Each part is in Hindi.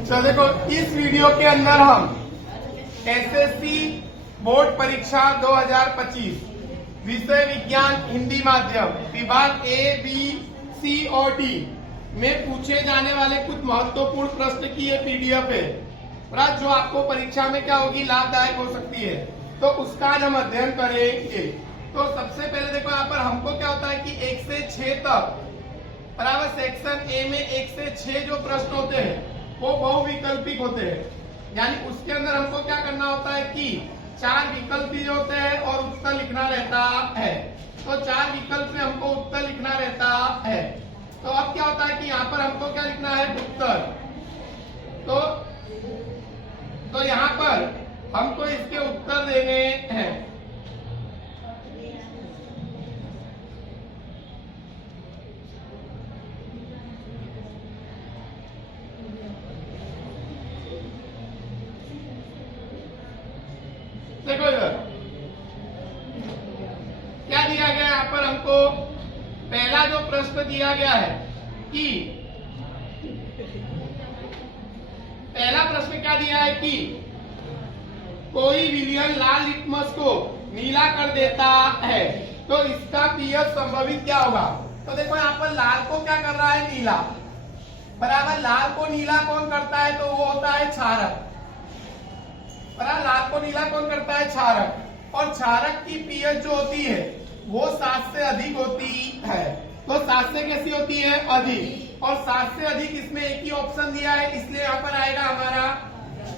तो देखो इस वीडियो के अंदर हम एसएससी बोर्ड परीक्षा 2025 विषय विज्ञान हिंदी माध्यम विभाग ए, बी, सी और डी में पूछे जाने वाले कुछ महत्वपूर्ण प्रश्न की ये पीडीएफ है जो आपको परीक्षा में क्या होगी लाभदायक हो सकती है। तो उसका आज हम अध्ययन करेंगे। तो सबसे पहले देखो यहाँ पर हमको क्या होता है कि 1 से 6 तक बराबर सेक्शन ए में 1 से 6 जो प्रश्न होते हैं वो बहुविकल्पिक होते हैं। यानी उसके अंदर हमको क्या करना होता है कि 4 विकल्प दिए होते हैं और उत्तर लिखना रहता है। तो 4 विकल्प में हमको उत्तर लिखना रहता है। तो अब क्या होता है कि यहाँ पर हमको क्या लिखना है उत्तर। तो यहाँ पर हमको इसके उत्तर देने हैं। देखो इधर क्या दिया गया यहाँ पर हमको पहला जो प्रश्न दिया गया है कि पहला प्रश्न क्या दिया है कि कोई विलयन लाल लिटमस को नीला कर देता है तो इसका पीएच संभवित क्या होगा। तो देखो यहाँ पर लाल को क्या कर रहा है नीला बराबर लाल को नीला कौन करता है तो वो होता है क्षारक बराबर लाल को नीला कौन करता है क्षारक और क्षारक की पीएच जो होती है वो 7 से अधिक होती है। तो 7 से कैसी होती है अधिक और 7 से अधिक इसमें एक ही ऑप्शन दिया है इसलिए यहाँ पर आएगा हमारा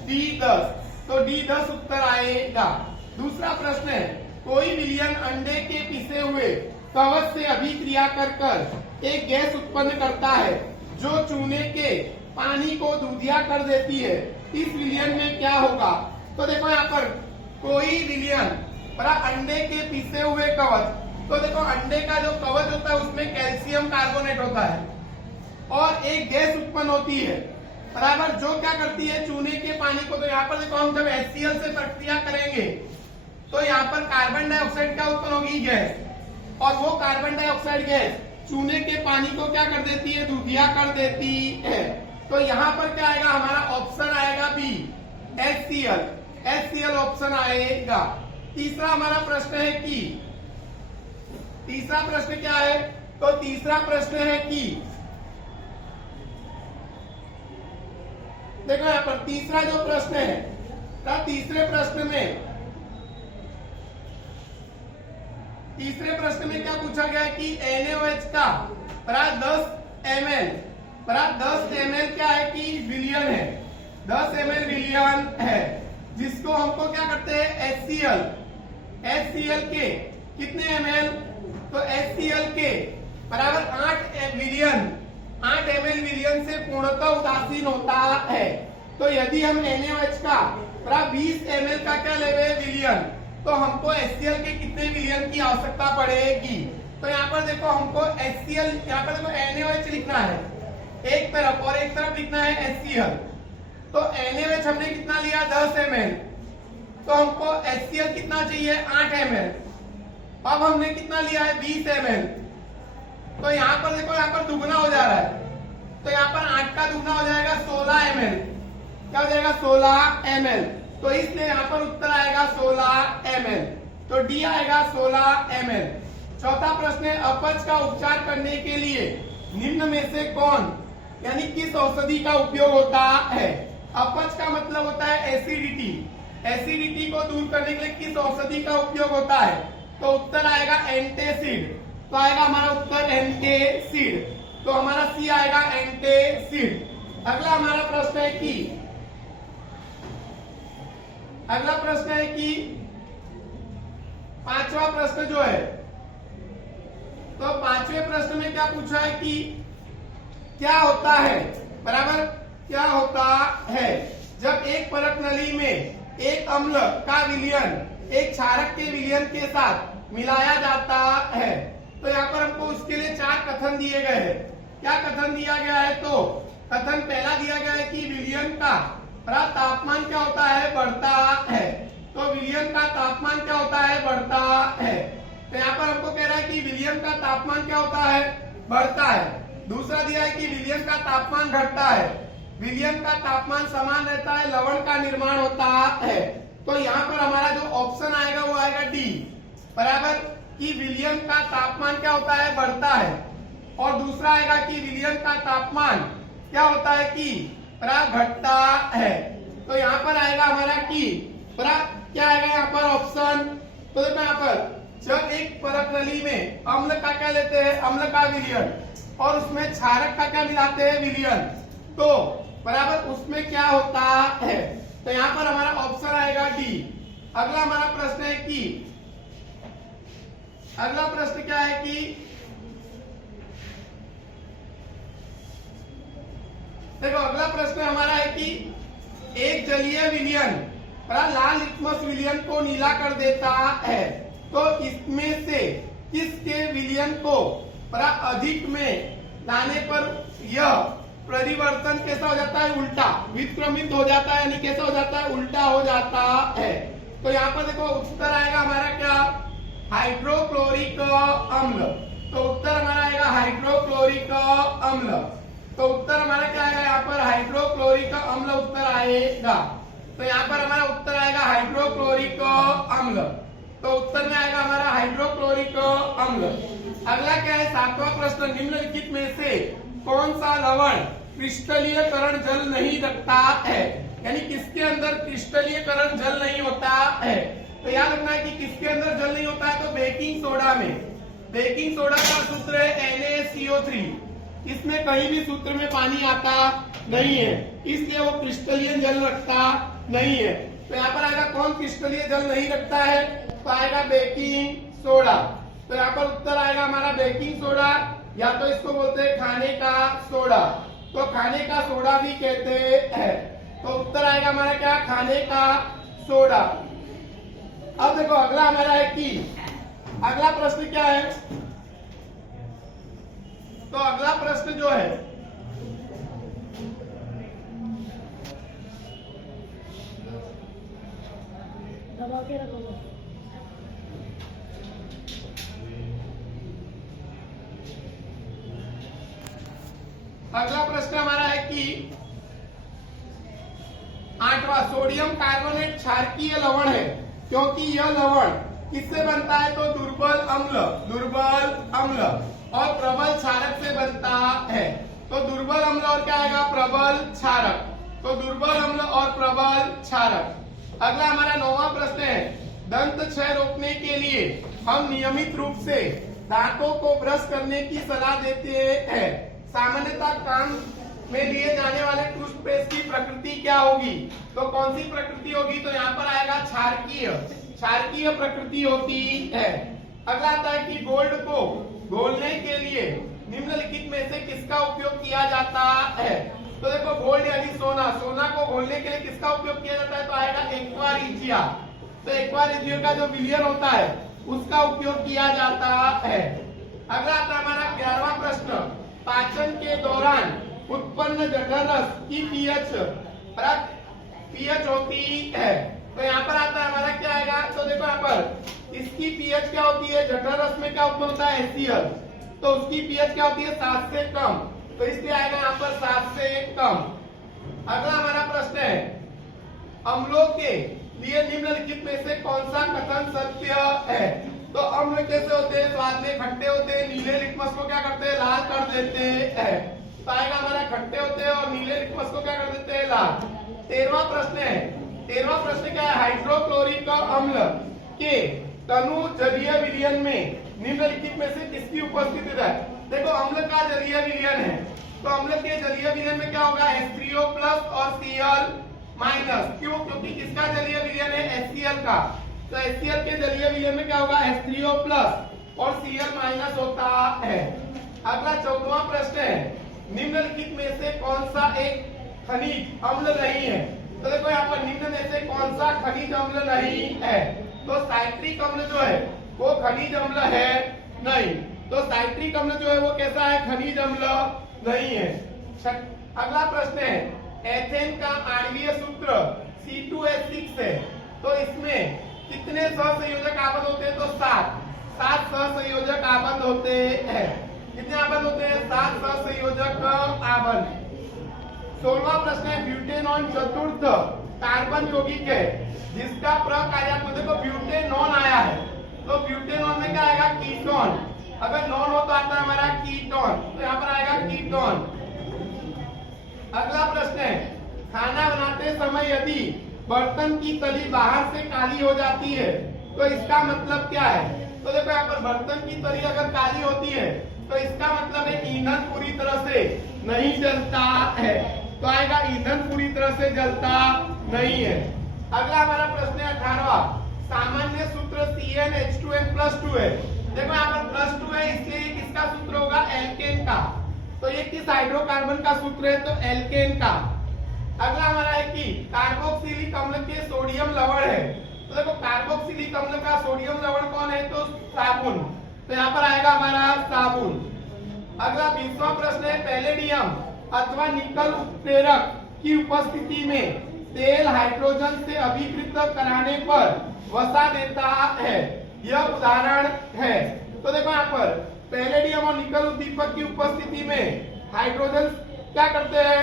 D10। तो D10 उत्तर आएगा। दूसरा प्रश्न है कोई विलयन अंडे के पिसे हुए कवच से अभिक्रिया कर एक गैस उत्पन्न करता है जो चूने के पानी को दूधिया कर देती है। इस विलयन में क्या होगा। तो देखो यहाँ पर कोई विलयन अंडे के पिसे हुए कवच। तो देखो अंडे का जो कवच होता है उसमें कैल्शियम कार्बोनेट होता है और एक गैस उत्पन्न होती है बराबर जो क्या करती है चूने के पानी को। तो यहाँ पर देखो हम जब HCl से प्रक्रिया करेंगे तो यहाँ पर कार्बन डाइऑक्साइड क्या उत्पन्न होगी गैस और वो कार्बन डाइऑक्साइड गैस चूने के पानी को क्या कर देती है दूधिया कर देती है। तो यहाँ पर क्या आएगा हमारा ऑप्शन आएगा बी HCl ऑप्शन आएगा। तीसरा हमारा प्रश्न है कि तीसरा प्रश्न क्या है। तो तीसरा प्रश्न है कि देखो यहाँ पर तीसरा जो प्रश्न है तीसरे प्रश्न में क्या पूछा गया है कि NaOH का 10 ml क्या है कि विलयन है 10 ml विलयन है जिसको हमको क्या करते हैं HCl के कितने ml। तो HCl के बराबर 8 ml विलयन से पूर्णतः उदासीन होता है। तो यदि हम NaOH का 20 ml का क्या ले रहे विलयन तो हमको HCl के कितने विलयन की आवश्यकता पड़ेगी। तो यहाँ पर देखो हमको HCl यहाँ पर देखो NaOH लिखना है एक तरफ और एक तरफ लिखना है HCl। तो NaOH हमने कितना लिया 10 ml तो हमको HCl कितना चाहिए 8 ml। अब हमने कितना लिया है 20 ml। तो यहाँ पर देखो यहाँ पर दुगना हो जा रहा है तो यहाँ पर 8 का दुगना हो जाएगा 16 ml। क्या हो जाएगा 16 ml। तो इसलिए यहाँ पर उत्तर आएगा 16 ml। तो डी आएगा 16 ml। चौथा प्रश्न है अपच का उपचार करने के लिए निम्न में से कौन यानी किस औषधि का उपयोग होता है। अपच का मतलब होता है एसिडिटी को दूर करने के लिए किस औषधि का उपयोग होता है। तो उत्तर आएगा एंटासिड। तो आएगा हमारा उत्तर एंटासिड। तो हमारा सी आएगा एंटासिड। अगला हमारा प्रश्न है कि पांचवा प्रश्न जो है तो पांचवें प्रश्न में क्या पूछा है कि क्या होता है बराबर क्या होता है जब एक परत नली में एक अम्ल का विलयन एक क्षारक के विलयन के साथ मिलाया जाता है। तो यहाँ पर हमको उसके लिए 4 कथन दिए गए हैं। क्या कथन दिया गया है। तो कथन पहला दिया गया है कि विलयन का तापमान क्या होता है बढ़ता है। तो विलयन का तापमान क्या होता है बढ़ता है। तो यहाँ पर हमको कह रहा है कि विलयन का तापमान क्या होता है बढ़ता है। दूसरा दिया है कि विलयन का तापमान घटता है। विलयन का तापमान समान रहता है, लवण का निर्माण होता है। तो यहाँ पर हमारा जो ऑप्शन आएगा वो आएगा डी, बराबर, कि विलयन का तापमान क्या होता है, बढ़ता है। और दूसरा आएगा कि विलयन का तापमान क्या होता है कि घटता है। तो यहाँ पर आएगा हमारा की क्या आएगा यहाँ पर ऑप्शन। तो देखो यहाँ पर जब एक परत नली में अम्ल का क्या लेते हैं, अम्ल का विलयन, और उसमें क्षारक का क्या मिलाते हैं, विलयन, तो बराबर उसमें क्या होता है। तो यहाँ पर हमारा ऑप्शन आएगा डी। अगला हमारा प्रश्न है कि अगला प्रश्न क्या है कि देखो अगला प्रश्न हमारा है कि एक जलीय विलयन लाल लिटमस विलयन को नीला कर देता है, तो इसमें से किसके विलयन को अधिक में लाने पर यह परिवर्तन कैसा हो जाता है, उल्टा विक्रमित हो जाता है, यानी कैसा हो जाता है, उल्टा हो जाता है। तो यहाँ पर देखो उत्तर आएगा हमारा क्या, हाइड्रोक्लोरिक अम्ल। तो उत्तर हमारा आएगा हाइड्रोक्लोरिक अम्ल। तो उत्तर हमारा क्या आएगा यहाँ पर, हाइड्रोक्लोरिक अम्ल उत्तर आएगा। तो यहाँ पर हमारा उत्तर आएगा हाइड्रोक्लोरिक अम्ल। तो उत्तर में आएगा हमारा हाइड्रोक्लोरिक अम्ल। अगला क्या है, 7वां प्रश्न, निम्नलिखित में से कौन सा लवण क्रिस्टलीयकरण जल नहीं रखता है, यानी किसके अंदर क्रिस्टलीयकरण जल नहीं होता है। तो याद रखना है कि किसके अंदर जल नहीं होता है, तो बेकिंग सोडा में। बेकिंग सोडा का सूत्र है NaCO3, इसमें कहीं भी सूत्र में पानी आता नहीं है, इसलिए वो क्रिस्टलीय जल रखता नहीं है। तो यहाँ पर आएगा कौन क्रिस्टलीय जल नहीं रखता है, तो आएगा बेकिंग सोडा। तो यहाँ पर उत्तर आएगा हमारा बेकिंग सोडा, या तो इसको बोलते हैं खाने का सोडा। तो खाने का सोडा भी कहते हैं। तो उत्तर आएगा हमारा क्या, खाने का सोडा। अब देखो अगला हमारा है कि अगला प्रश्न क्या है, तो अगला प्रश्न जो है दबा के रखो। अगला प्रश्न हमारा है कि 8वां, सोडियम कार्बोनेट क्षारकीय लवण है, क्योंकि यह लवण किससे बनता है, तो दुर्बल अम्ल और प्रबल क्षारक से बनता है। तो दुर्बल अम्ल और क्या आएगा, प्रबल क्षारक। तो दुर्बल अम्ल और प्रबल क्षारक। अगला हमारा 9वां प्रश्न है, दंत क्षय रोकने के लिए हम नियमित रूप से दांतों को ब्रश करने की सलाह देते हैं। सामान्यतः काम में लिए जाने वाले टूथपेस्ट की प्रकृति क्या होगी, तो कौन सी प्रकृति होगी, तो यहाँ पर आएगा क्षारकीय प्रकृति होती है। अगला आता है कि गोल्ड को घोलने के लिए निम्नलिखित में से किसका उपयोग किया जाता है। तो देखो गोल्ड यानी सोना को घोलने के लिए किसका उपयोग किया जाता है, तो आएगा एक्वा रिजिया। तो एक्वा रिजिया का जो विलयन होता है उसका उपयोग किया जाता है। अगला आता है हमारा 11वां प्रश्न, पाचन के दौरान उत्पन्न जठर रस की पीएच होती है। तो यहाँ पर आता है हमारा क्या आएगा, तो देखो यहाँ पर इसकी पीएच क्या होती है, जठर रस में क्या उत्पन्न होता है, HCl, तो उसकी पीएच क्या होती है, 7 से कम। तो इसलिए आएगा यहाँ पर 7 से कम। अगला हमारा प्रश्न है, अम्लों के लिए निम्नलिखित में से कौन सा कथन सत्य है। तो अम्ल कैसे होते हैं, स्वाद में खट्टे होते हैं, नीले लिटमस को क्या करते हैं, लाल कर देते हैं। तो आएगा हमारा खट्टे होते हैं और नीले लिटमस को क्या कर देते हैं, लाल। 13वां प्रश्न है, 13वां प्रश्न क्या है, हाइड्रोक्लोरिक अम्ल के तनु जलीय विलयन में निम्नलिखित में से किसकी उपस्थिति है। देखो अम्ल का जलीय विलयन है, तो अम्ल के जलीय विलयन में क्या होगा, H3O प्लस और Cl माइनस। क्यों, क्योंकि किसका जलीय विलयन है, HCl का। तो HCl के जलीय विलयन में क्या होगा, H3O प्लस और Cl माइनस होता है। अगला 14वां प्रश्न है, निम्नलिखित में से कौन सा एक खनिज अम्ल नहीं है। तो देखो यहाँ पर निम्न में से कौन सा खनिज अम्ल नहीं है, तो साइट्रिक अम्ल जो है वो खनिज अम्ल है नहीं। तो साइट्रिक अम्ल जो है वो कैसा है, खनिज अम्ल नहीं है। अगला प्रश्न है, एथेन का आणवीय सूत्र C2H6 है, तो इसमें कितने सहसंयोजक आबंध होते हैं, तो 7 सहसंयोजक आबंध होते हैं। कितने आबंध होते हैं, 7 सहसंयोजक आबंध। 16वां प्रश्न है ब्यूटेनॉन चतुर्थ कार्बन यौगिक है जिसका प्रकार्यात्मक देखो ब्यूटेनॉन आया है तो ब्यूटेनॉन में क्या आएगा कीटोन। अगर नॉन हो तो आता है हमारा कीटोन, तो यहाँ पर आएगा कीटोन। अगला प्रश्न है खाना बनाते समय यदि बर्तन की तली बाहर से काली हो जाती है तो इसका मतलब क्या है। तो देखो यहाँ पर बर्तन की तली अगर काली होती है तो इसका मतलब है ईंधन पूरी तरह से नहीं जलता है, तो आएगा ईंधन पूरी तरह से जलता नहीं है। अगला हमारा प्रश्न है 18वां, सामान्य सूत्र CnH2n+2 है। देखो यहाँ पर +2 है इसलिए किसका सूत्र होगा एल्केन का, तो ये किस हाइड्रोकार्बन का सूत्र है तो एल्केन का। अगला हमारा है कि कार्बोक्सिलिक अम्ल के सोडियम लवण है, तो देखो कार्बोक्सिलिक अम्ल का सोडियम लवण कौन है तो साबुन, तो यहाँ पर आएगा हमारा साबुन। अगला 20वां प्रश्न है पैलेडियम अथवा निकल उत्प्रेरक की उपस्थिति में तेल हाइड्रोजन से अभिकृत कराने पर वसा देता है, यह उदाहरण है। तो देखो यहाँ पर पैलेडियम और निकल उद्दीपक की उपस्थिति में हाइड्रोजन क्या करते हैं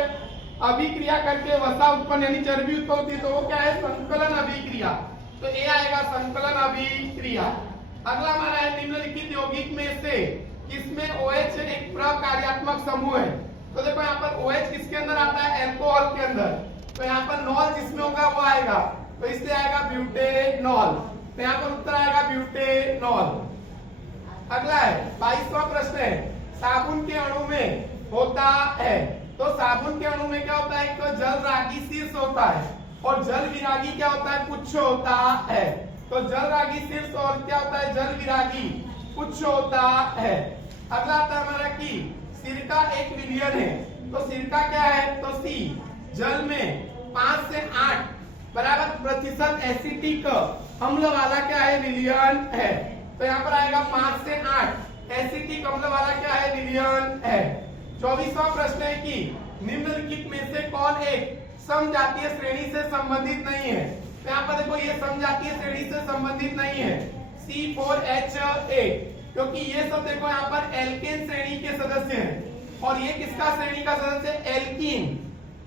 अभिक्रिया करके वसा उत्पन्न यानी चर्बी उत्पन्न होती है, तो वो क्या है संकलन अभिक्रिया, तो ये आएगा संकलन अभिक्रिया। अगला हमारा है निम्नलिखित यौगिक में से किसमें OH एक प्रकार्यात्मक समूह है। तो देखो यहाँ पर OH किसके अंदर आता है एल्कोहल के अंदर, तो यहाँ पर नॉल जिसमें होगा वो आएगा, तो इससे आएगा ब्यूटेनॉल, तो यहाँ पर उत्तर आएगा ब्यूटेनॉल। अगला है 22वां प्रश्न है साबुन के अणु में होता है, तो साबुन के अणु में क्या होता है तो जल रागी शीर्ष होता है और जल विरागी क्या होता है पुच्छ होता है, तो जल रागी शीर्ष और क्या होता है जल विरागी पुच्छ होता है। अगला आता है हमारा कि सिरका एक विलयन है, तो सिरका क्या है तो C जल में 5 से 8 बराबर प्रतिशत एसिटिक अम्ल वाला क्या है विलयन है, तो यहाँ पर आएगा 5 से 8 एसिटिक अम्ल वाला क्या है विलयन है। 24वां प्रश्न है कि निम्नलिखित में से कौन एक समजातीय श्रेणी से संबंधित नहीं है, तो यहाँ पर देखो ये समजातीय श्रेणी से संबंधित नहीं है C4H8, क्योंकि ये सब देखो यहाँ पर एल्केन श्रेणी के सदस्य हैं और ये किसका श्रेणी का सदस्य है एल्कीन,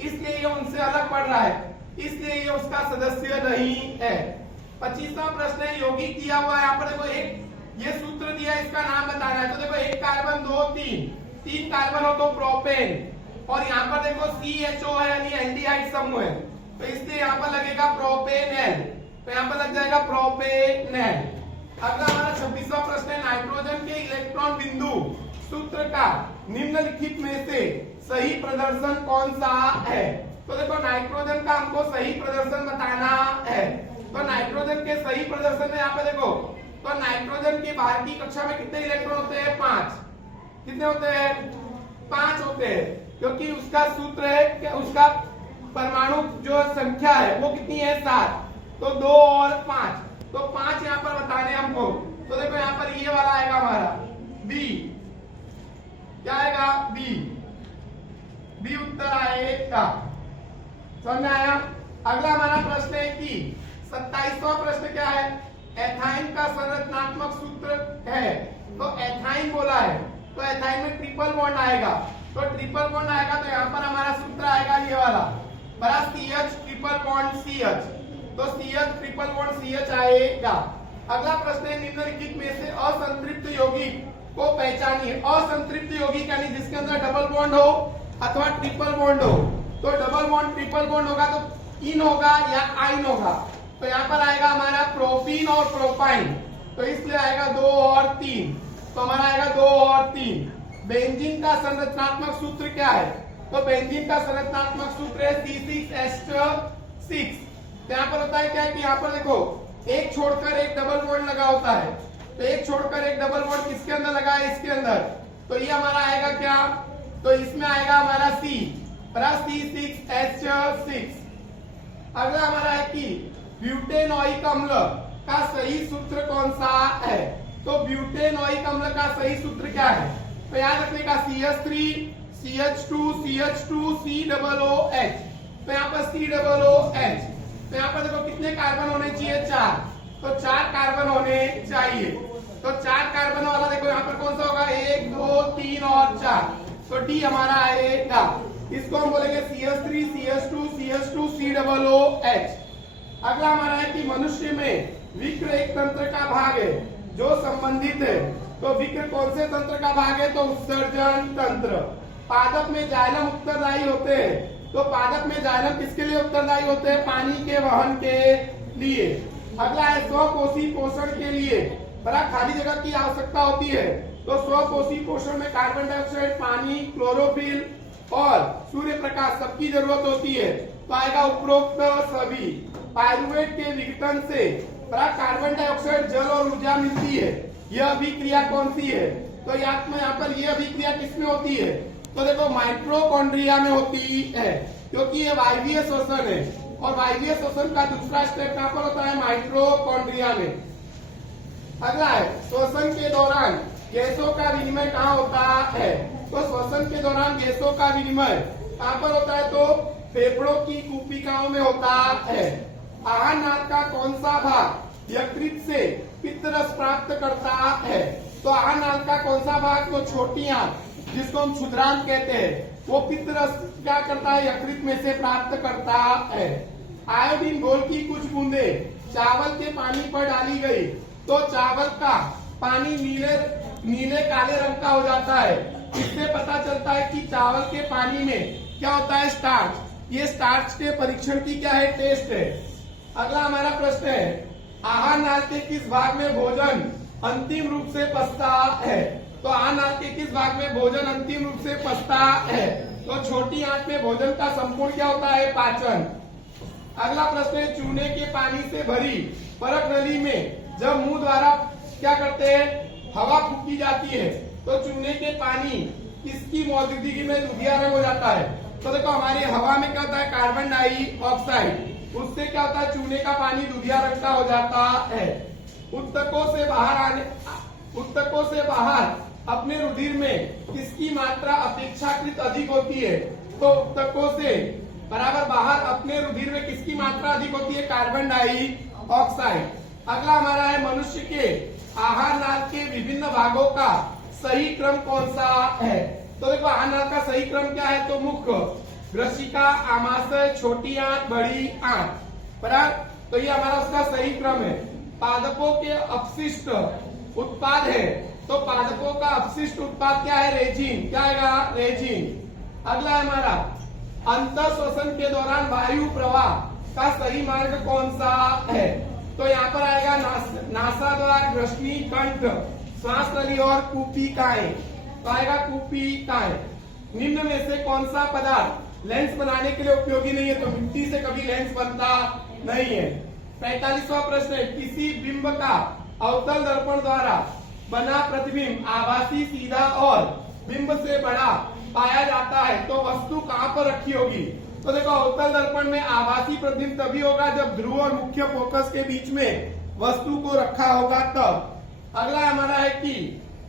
इसलिए ये उनसे अलग पड़ रहा है, इसलिए ये उसका सदस्य नहीं है। 25वां प्रश्न है यौगिक दिया हुआ है, यहाँ पर देखो एक ये सूत्र दिया है इसका नाम बताना है, तो देखो एक कार्बन 2 3 कार्बन हो तो प्रोपेन, और यहाँ पर देखो CHO है यानी एल्डिहाइड समूह है, तो इसलिए यहाँ पर लगेगा प्रोपेनेल, तो यहाँ पर लग जाएगा प्रोपेनेल। अगला हमारा 26वां प्रश्न है नाइट्रोजन के इलेक्ट्रॉन बिंदु सूत्र का निम्नलिखित में से सही प्रदर्शन कौन सा है। तो देखो नाइट्रोजन का हमको सही प्रदर्शन बताना है, तो नाइट्रोजन के सही प्रदर्शन में यहाँ पे देखो तो नाइट्रोजन के बाहर की कक्षा में कितने इलेक्ट्रॉन होते हैं 5, कितने होते हैं 5 होते हैं, क्योंकि उसका सूत्र है कि उसका परमाणु जो संख्या है वो कितनी है 7, तो 2 और 5, तो 5 यहाँ पर बताने हमको, तो देखो यहाँ पर ये वाला आएगा हमारा बी, क्या आएगा बी उत्तर आएगा, समझ में आया। अगला हमारा प्रश्न है कि 27वां प्रश्न क्या है एथाइन का संरचनात्मक सूत्र है, तो एथाइन बोला है तो एथाइन में ट्रिपल बॉन्ड आएगा, तो ट्रिपल बॉन्ड आएगा तो यहाँ पर हमारा सूत्र आएगा ये वाला बड़ा CH ट्रिपल बॉन्ड CH, तो CH ट्रिपल बॉन्ड CH आएगा। अगला प्रश्न है निम्नलिखित में से असंतृप्त यौगिक को पहचानिए। असंतृप्त यौगिक यानी जिसके अंदर डबल बॉन्ड हो अथवा ट्रिपल बॉन्ड हो, तो डबल बॉन्ड ट्रिपल बॉन्ड होगा तो इन होगा या आइन होगा, तो यहाँ पर आएगा हमारा प्रोपीन और प्रोपाइन, तो इसलिए आएगा 2 और 3, तो हमारा आएगा 2 और 3। बेंजीन का संरचनात्मक सूत्र क्या है, तो बेंजीन का संरचनात्मक सूत्र है C6H6, तो यहाँ पर होता है क्या है कि यहाँ पर देखो एक छोड़कर एक डबल बॉन्ड लगा होता है, तो एक छोड़कर एक डबल बॉन्ड किसके अंदर लगा है इसके अंदर, तो ये हमारा आएगा क्या, तो इसमें आएगा हमारा C C6H6। अगला हमारा है कि ब्यूटेनोइक अम्ल का सही सूत्र कौन सा है, तो ब्यूटेनोइक अम्ल का सही सूत्र क्या है, तो याद रखने का CH3 CH2 CH2 COOH, तो यहाँ पर COOH, तो यहाँ पर देखो कितने कार्बन होने चाहिए 4, तो 4 कार्बन होने चाहिए, तो 4 कार्बन वाला देखो यहाँ पर कौन सा होगा 1 2 3 और 4, तो डी हमारा आएगा। इसको हम बोलेंगे CH3 CH2 CH2 COOH। अगला हमारा है कि मनुष्य में विक्र एक तंत्र का भाग है जो संबंधित है। तो विक्र कौन से तंत्र का भाग है? तो उत्सर्जन तंत्र। पादप में जाइलम उत्तरदायी होते हैं। तो पादप में जाइलम किसके लिए उत्तरदायी होते हैं? पानी के वहन के लिए। अगला है स्वपोषी पोषण के लिए बड़ा खाली जगह की आवश्यकता होती है। तो स्वपोषी पोषण में कार्बन डाइऑक्साइड, पानी, क्लोरोफिल और सूर्य प्रकाश सबकी जरूरत होती है। तो आएगा उपरोक्त सभी। पायरुवेट के विघटन से कार्बन डाइऑक्साइड, जल और ऊर्जा मिलती है। यह अभिक्रिया कौन सी है? तो यहाँ पर यह अभिक्रिया किसमें होती है? तो देखो माइटोकॉन्ड्रिया में होती है, क्योंकि ये वायवीय श्वसन है और वायवीय श्वसन का दूसरा स्टेप कहाँ पर होता है? माइटोकॉन्ड्रिया में। अगला है श्वसन के दौरान गैसों का विनिमय कहाँ होता है? तो श्वसन के दौरान गैसों का विनिमय कहाँ पर होता है? तो फेफड़ों की कूपिकाओं में होता है। आहार नाल का कौन सा भाग यकृत से पित्तरस प्राप्त करता है? तो आहार नाल का कौन सा भाग? तो छोटी आंत, जिसको हम क्षुद्रांत कहते हैं, वो पित्तरस क्या करता है? यकृत में से प्राप्त करता है। आयोडीन घोल की कुछ बूंदे चावल के पानी पर डाली गई तो चावल का पानी नीले काले रंग का हो जाता है। इससे पता चलता है कि चावल के पानी में क्या होता है? स्टार्च। ये स्टार्च के परीक्षण की क्या है? टेस्ट है। अगला हमारा प्रश्न है आहार नाल के किस भाग में भोजन अंतिम रूप से पचता है? तो आहार नाल के किस भाग में भोजन अंतिम रूप से पचता है? तो छोटी आंत में भोजन का संपूर्ण क्या होता है? पाचन। अगला प्रश्न है चूने के पानी से भरी परक नली में जब मुंह द्वारा क्या करते हैं? हवा फूकी जाती है तो चूने के पानी किसकी मौजूदगी में दुधिया रंग हो जाता है? तो देखो हमारी हवा में क्या होता है? Carbon dioxide. उससे क्या होता है? चूने का पानी दुधिया रंग का हो जाता है। उत्तकों से बाहर अपने रुधिर में किसकी मात्रा अपेक्षाकृत अधिक होती है? तो उत्तकों से बराबर बाहर अपने रुधिर में किसकी मात्रा अधिक होती है? Carbon dioxide. अगला हमारा है मनुष्य के आहार नाल के विभिन्न भागों का सही क्रम कौन सा है? तो देखो आहार नाल का सही क्रम क्या है? तो मुख्य, ग्रसिका, आमाशय, छोटी आंत, बड़ी आंत। बराबर, तो ये हमारा उसका सही क्रम है। पादपों के अपशिष्ट उत्पाद है। तो पादपों का अपशिष्ट उत्पाद क्या है? रेजिन। क्या आएगा? रेजिन। अगला है हमारा अंतर श्वसन के दौरान वायु प्रवाह का सही मार्ग कौन सा है? तो यहाँ पर आएगा नासाद्वार, ग्रसनी, कंठ, श्वास नली और कूपिकाएं। तो आएगा कूपिकाएं। निम्न में से कौन सा पदार्थ लेंस बनाने के लिए उपयोगी नहीं है? तो मिट्टी से कभी लेंस बनता नहीं है। 45वां प्रश्न है किसी बिंब का अवतल दर्पण द्वारा बना प्रतिबिंब आभासी, सीधा और बिंब से बड़ा पाया जाता है तो वस्तु कहाँ पर रखी होगी? तो देखो अवतल दर्पण में आभासी प्रतिबिंब तभी होगा जब ध्रुव और मुख्य फोकस के बीच में वस्तु को रखा होगा तब। अगला हमारा है कि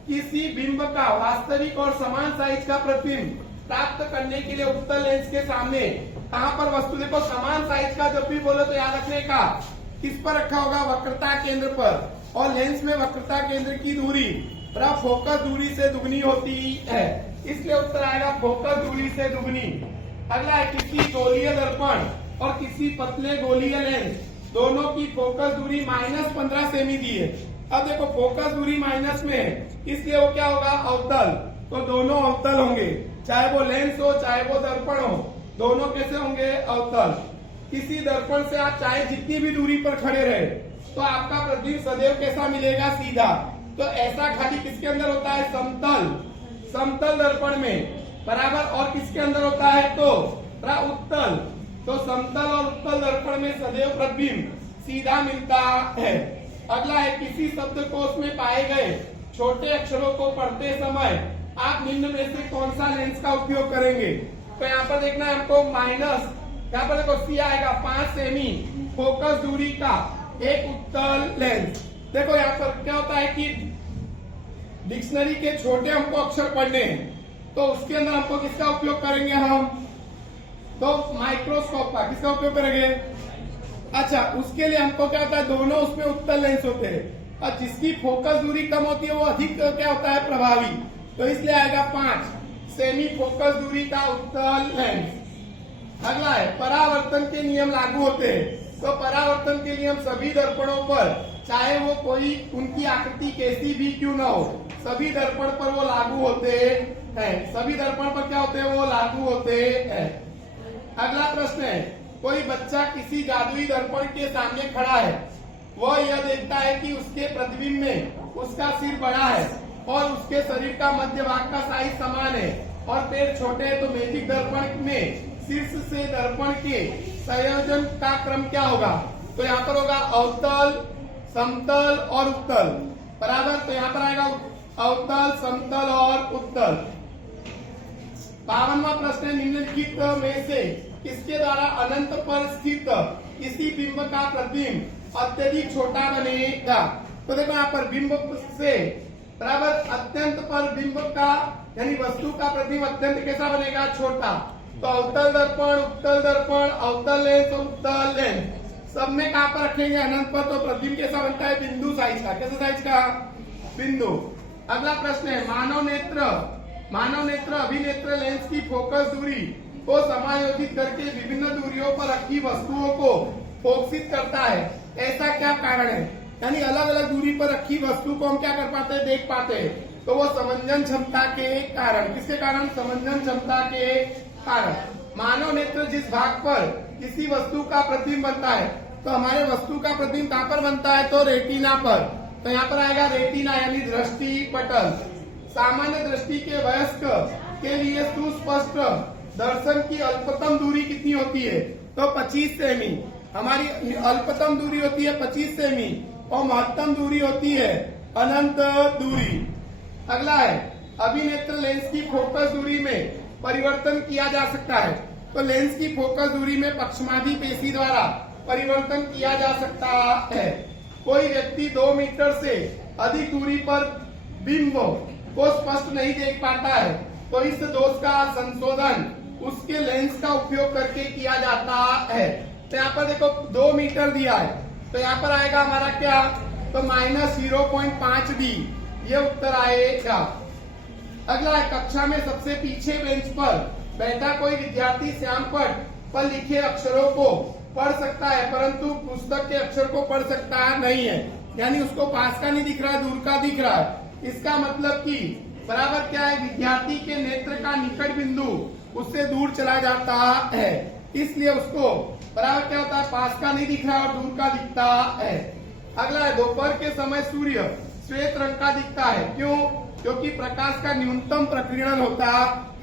किसी बिंब का वास्तविक और समान साइज का प्रतिबिंब प्राप्त करने के लिए उत्तल लेंस के सामने कहाँ पर वस्तु, देखो समान साइज का जब भी बोलो तो याद रखने का किस पर रखा होगा? वक्रता केंद्र पर। और लेंस में वक्रता केंद्र की दूरी फोकस दूरी से दुगनी होती है, इसलिए उत्तर आएगा फोकस दूरी से दुगनी। अगला है किसी गोलीय दर्पण और किसी पतले गोलीय लेंस दोनों की फोकस दूरी -15 सेमी दी है। अब देखो फोकस दूरी माइनस में है, इसलिए वो क्या होगा? अवतल। तो दोनों अवतल होंगे, चाहे वो लेंस हो चाहे वो दर्पण हो, दोनों कैसे होंगे? अवतल। किसी दर्पण से आप चाहे जितनी भी दूरी पर खड़े रहे तो आपका प्रतिबिंब सदैव कैसा मिलेगा? सीधा। तो ऐसा खाली किसके अंदर होता है? समतल दर्पण में। बराबर। और किसके अंदर होता है? तो उत्तल। तो समतल और उत्तल दर्पण में सदैव प्रतिबिंब सीधा मिलता है। अगला है किसी शब्दकोश में पाए गए छोटे अक्षरों को पढ़ते समय आप निम्न में से कौन सा लेंस का उपयोग करेंगे? तो यहाँ पर देखना है हमको माइनस, यहाँ पर देखो सी आएगा 5 सेमी फोकस दूरी का एक उत्तल लेंस। देखो यहाँ पर क्या होता है कि डिक्शनरी के छोटे हमको अक्षर पढ़ने हैं तो उसके अंदर हमको किसका उपयोग करेंगे हम? तो माइक्रोस्कोप का। किसका उपयोग करेंगे? अच्छा, उसके लिए हमको क्या होता है? दोनों उसमें उत्तल लेंस होते हैं और जिसकी फोकस दूरी कम होती है वो अधिक क्या होता है? प्रभावी। तो इसलिए आएगा 5 सेमी फोकस दूरी का उत्तल लेंस। अगला है परावर्तन के नियम लागू होते हैं। तो परावर्तन के नियम सभी दर्पणों पर, चाहे वो कोई उनकी आकृति कैसी भी क्यों ना हो, सभी दर्पण पर वो लागू होते हैं। सभी दर्पण पर क्या होते हैं? वो लागू होते हैं। अगला प्रश्न है, कोई बच्चा किसी जादुई दर्पण के सामने खड़ा है। वह यह देखता है कि उसके प्रतिबिंब में उसका सिर बड़ा है और उसके शरीर का मध्य भाग का साइज समान है और पैर छोटे हैं। तो मैजिक दर्पण में शीर्ष से दर्पण के संयोजन का क्रम क्या होगा? तो यहाँ पर होगा अवतल, समतल और उत्तल। बराबर। तो यहाँ पर आएगा अवतल, समतल और उत्तल। 52वां प्रश्न है, निम्नलिखित में से किसके द्वारा अनंत पर स्थित किसी बिंब का प्रतिबिंब अत्यधिक छोटा बनेगा? तो देखो यहाँ पर बिंब से बराबर अत्यंत पर बिंब का यानी वस्तु का प्रतिबिंब अत्यंत कैसा बनेगा? छोटा। तो अवतल दर्पण, उत्तल दर्पण, अवतल लेंस, उत्तल लेंस सब में कहाँ पर रखेंगे? अनंत पर। तो प्रतिबिंब कैसा बनता है? बिंदु साइज का। कैसा साइज का? बिंदु। अगला प्रश्न है, मानव नेत्र अभिनेत्र लेंस की फोकस दूरी को समायोजित करके विभिन्न दूरियों पर रखी वस्तुओं को फोकसित करता है। ऐसा क्या कारण है? यानी अलग अलग दूरी पर रखी वस्तु को हम क्या कर पाते हैं? देख पाते हैं। तो वो समंजन क्षमता के कारण। किसके कारण? समंजन क्षमता के कारण। मानव नेत्र जिस भाग पर किसी वस्तु का प्रतिबिंब बनता है, तो हमारे वस्तु का प्रतिबिंब कहाँ पर बनता है? तो रेटिना पर। तो यहाँ पर आएगा रेटिना यानी दृष्टि पटल। सामान्य दृष्टि के वयस्क के लिए सुस्पष्ट दर्शन की अल्पतम दूरी कितनी होती है? तो 25 सेमी। हमारी अल्पतम दूरी होती है 25 सेमी और महत्तम दूरी होती है अनंत दूरी। अगला है, अभिनेत्र लेंस की फोकस दूरी में परिवर्तन किया जा सकता है। तो लेंस की फोकस दूरी में पक्षमादी पेशी द्वारा परिवर्तन किया जा सकता है। कोई व्यक्ति 2 मीटर से अधिक दूरी पर बिंब को स्पष्ट नहीं देख पाता है, तो इस दोष का संशोधन उसके लेंस का उपयोग करके किया जाता है। तो यहाँ पर देखो 2 मीटर दिया है, तो यहाँ पर आएगा हमारा क्या? तो -0.5 डी ये उत्तर आएगा। अगला है, कक्षा में सबसे पीछे बेंच पर बैठा कोई विद्यार्थी श्यामपट्ट पर लिखे अक्षरों को पढ़ सकता है, परंतु पुस्तक के अक्षर को पढ़ सकता नहीं है। यानी उसको पास का नहीं दिख रहा है, दूर का दिख रहा है। इसका मतलब कि बराबर क्या है? विद्यार्थी के नेत्र का निकट बिंदु उससे दूर चला जाता है, इसलिए उसको बराबर क्या होता है? पास का नहीं दिख रहा और दूर का दिखता है। अगला है, दोपहर के समय सूर्य श्वेत रंग का दिखता है। क्यों? क्योंकि प्रकाश का न्यूनतम प्रकीर्णन होता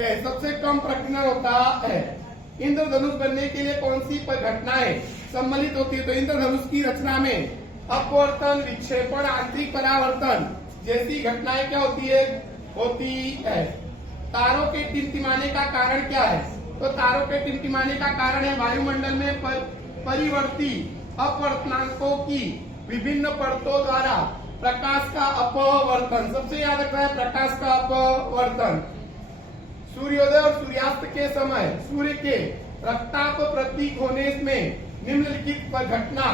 है, सबसे कम प्रकीर्णन होता है। इंद्रधनुष बनने के लिए कौन सी घटनाएं सम्मिलित होती है? तो इंद्रधनुष की रचना में अपवर्तन, विक्षेपण, आंतरिक परावर्तन जैसी घटनाएं क्या होती है? तारों के टिमटिमाने का कारण क्या है? तो तारों के टिमटिमाने का कारण है वायुमंडल में परिवर्ती अपवर्तनांकों की विभिन्न परतों द्वारा प्रकाश का अपवर्तन। सबसे याद रखना है प्रकाश का अपवर्तन। सूर्योदय और सूर्यास्त के समय सूर्य के रक्ताप प्रतीक होने में निम्नलिखित घटना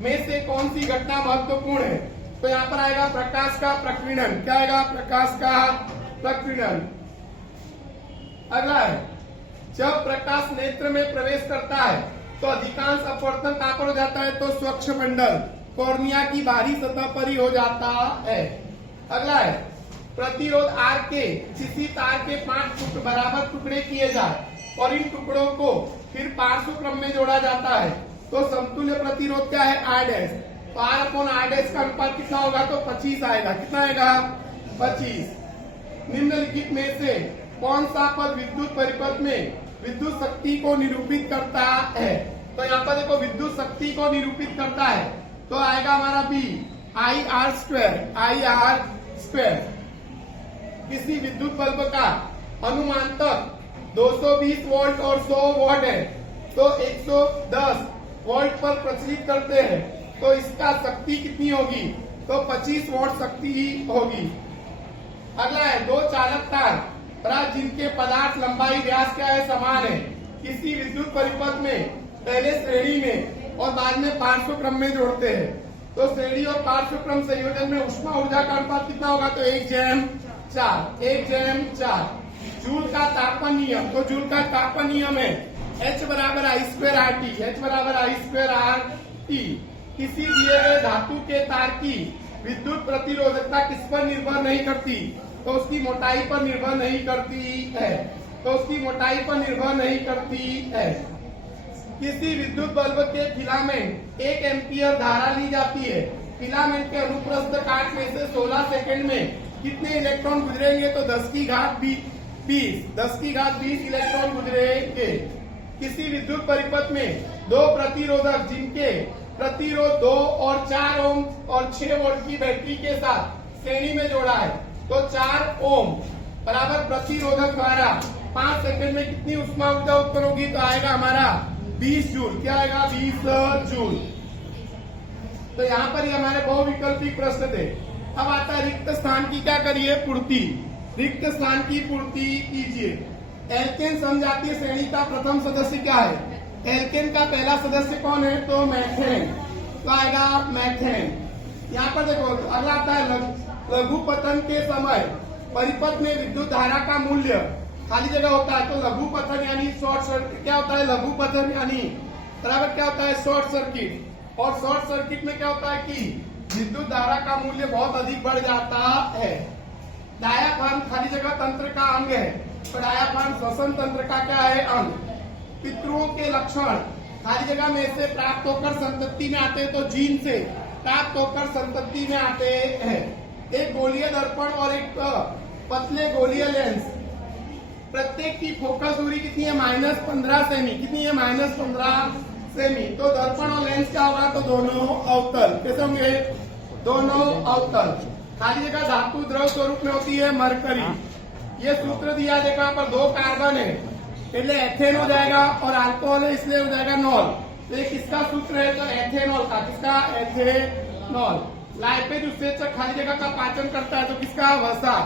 में से कौन सी घटना महत्वपूर्ण है? तो यहाँ पर आएगा प्रकाश का प्रकीर्णन। क्या आएगा? प्रकाश का प्रकीर्णन। अगला है, जब प्रकाश नेत्र में प्रवेश करता है तो अधिकांश अपवर्तन कहाँ पर हो जाता है? तो स्वच्छ मंडल कॉर्निया की बाहरी सतह पर ही हो जाता है। अगला है, प्रतिरोध आर के किसी तार के 5 बराबर टुकड़े किए जाए और इन टुकड़ों को फिर पार्श्व क्रम में जोड़ा जाता है, तो समतुल्य प्रतिरोध क्या है? R dash. तो आर अपॉन आर डैश का अनुपात कितना होगा? तो 25 आएगा। कितना आएगा? 25। निम्नलिखित में से कौन सा पद विद्युत परिपथ में विद्युत शक्ति को निरूपित करता है? तो यहाँ पर देखो विद्युत शक्ति को निरूपित करता है, तो आएगा हमारा बी, IR²। किसी विद्युत बल्ब का अनुमानतक 220 वोल्ट और 100 वॉट है, तो 110 वोल्ट पर प्रचलित करते हैं, तो इसका शक्ति कितनी होगी? तो 25 वॉट शक्ति होगी। अगला है, 2 चालक तार जिनके पदार्थ लंबाई व्यास क्या है? समान है, किसी विद्युत परिपथ में पहले श्रेणी में और बाद में पार्श्व क्रम में जोड़ते हैं, तो श्रेणी और पार्श्व क्रम संयोजन में ऊष्मा ऊर्जा का अनुपात कितना होगा? तो 1:4। जूल का तापमान नियम, तो जूल का तापमान नियम है H बराबर आई स्क्वायर आर टी, H बराबर आई स्क्वायर आर टी। किसी दिए गए धातु के तार की विद्युत प्रतिरोधकता किस पर निर्भर नहीं करती, तो उसकी मोटाई पर निर्भर नहीं करती है, तो उसकी मोटाई पर निर्भर नहीं करती है। किसी विद्युत बल्ब के फिलामेंट 1 एम्पियर धारा ली जाती है, फिलामेंट के अनुप्रस्थ काट में से 16 सेकंड में कितने इलेक्ट्रॉन गुजरेंगे, तो 10 की घात 20 इलेक्ट्रॉन गुजरेंगे। किसी विद्युत परिपथ में दो प्रतिरोधक जिनके प्रतिरोध 2 और 4 ओम और 6 वोल्ट की बैटरी के साथ श्रेणी में जोड़ा है, तो 4 ओम बराबर प्रतिरोधक द्वारा 5 सेकंड में कितनी उष्मा ऊर्जा उत्पन्न होगी, तो आएगा हमारा 20 जूल। क्या आएगा, 20 जूल। तो यहाँ पर ये हमारे बहुविकल्पिक प्रश्न थे। अब आता है रिक्त स्थान की क्या करिए, पूर्ति। रिक्त स्थान की पूर्ति कीजिए। एल्केन समजातीय श्रेणी का प्रथम सदस्य क्या है, एल्केन का पहला सदस्य कौन है, तो मैथेन, तो आएगा मैथेन। यहाँ पर देखो अगला आता है लघु पतन के समय परिपथ में विद्युत धारा का मूल्य खाली जगह होता है, तो लघु पतन यानी शॉर्ट सर्किट। क्या होता है लघु पतन यानी बराबर क्या होता है, शॉर्ट सर्किट। और शॉर्ट सर्किट में क्या होता है कि विद्युत धारा का मूल्य बहुत अधिक बढ़ जाता है। डायाफ्राम खाली जगह तंत्र का अंग है, तो डायाफ्राम श्वसन तंत्र का क्या है, अंग। पितरों के लक्षण खाली जगह में से प्राप्त होकर संतति में आते हैं, तो जीन से प्राप्त होकर संतति में आते हैं। एक गोलीय दर्पण और एक पतले गोलीय लेंस, प्रत्येक की फोकस दूरी कितनी है, -15 सेमी। कितनी है, -15 सेमी। तो दर्पण और लेंस क्या होगा, तो दोनों अवतल। कैसे होंगे, दोनों अवतल। खाली जगह धातु द्रव स्वरूप में होती है मरकरी। ये सूत्र दिया देखा, पर 2 कार्बन है, इसलिए एथेन हो जाएगा, और अल्कोहल है इसलिए हो जाएगा नॉल। तो ये किसका सूत्र है, तो एथेनॉल का। किसका, एथेनॉल। लाइपेज उत्सेचक खाली जगह का पाचन करता है, तो किसका, वसा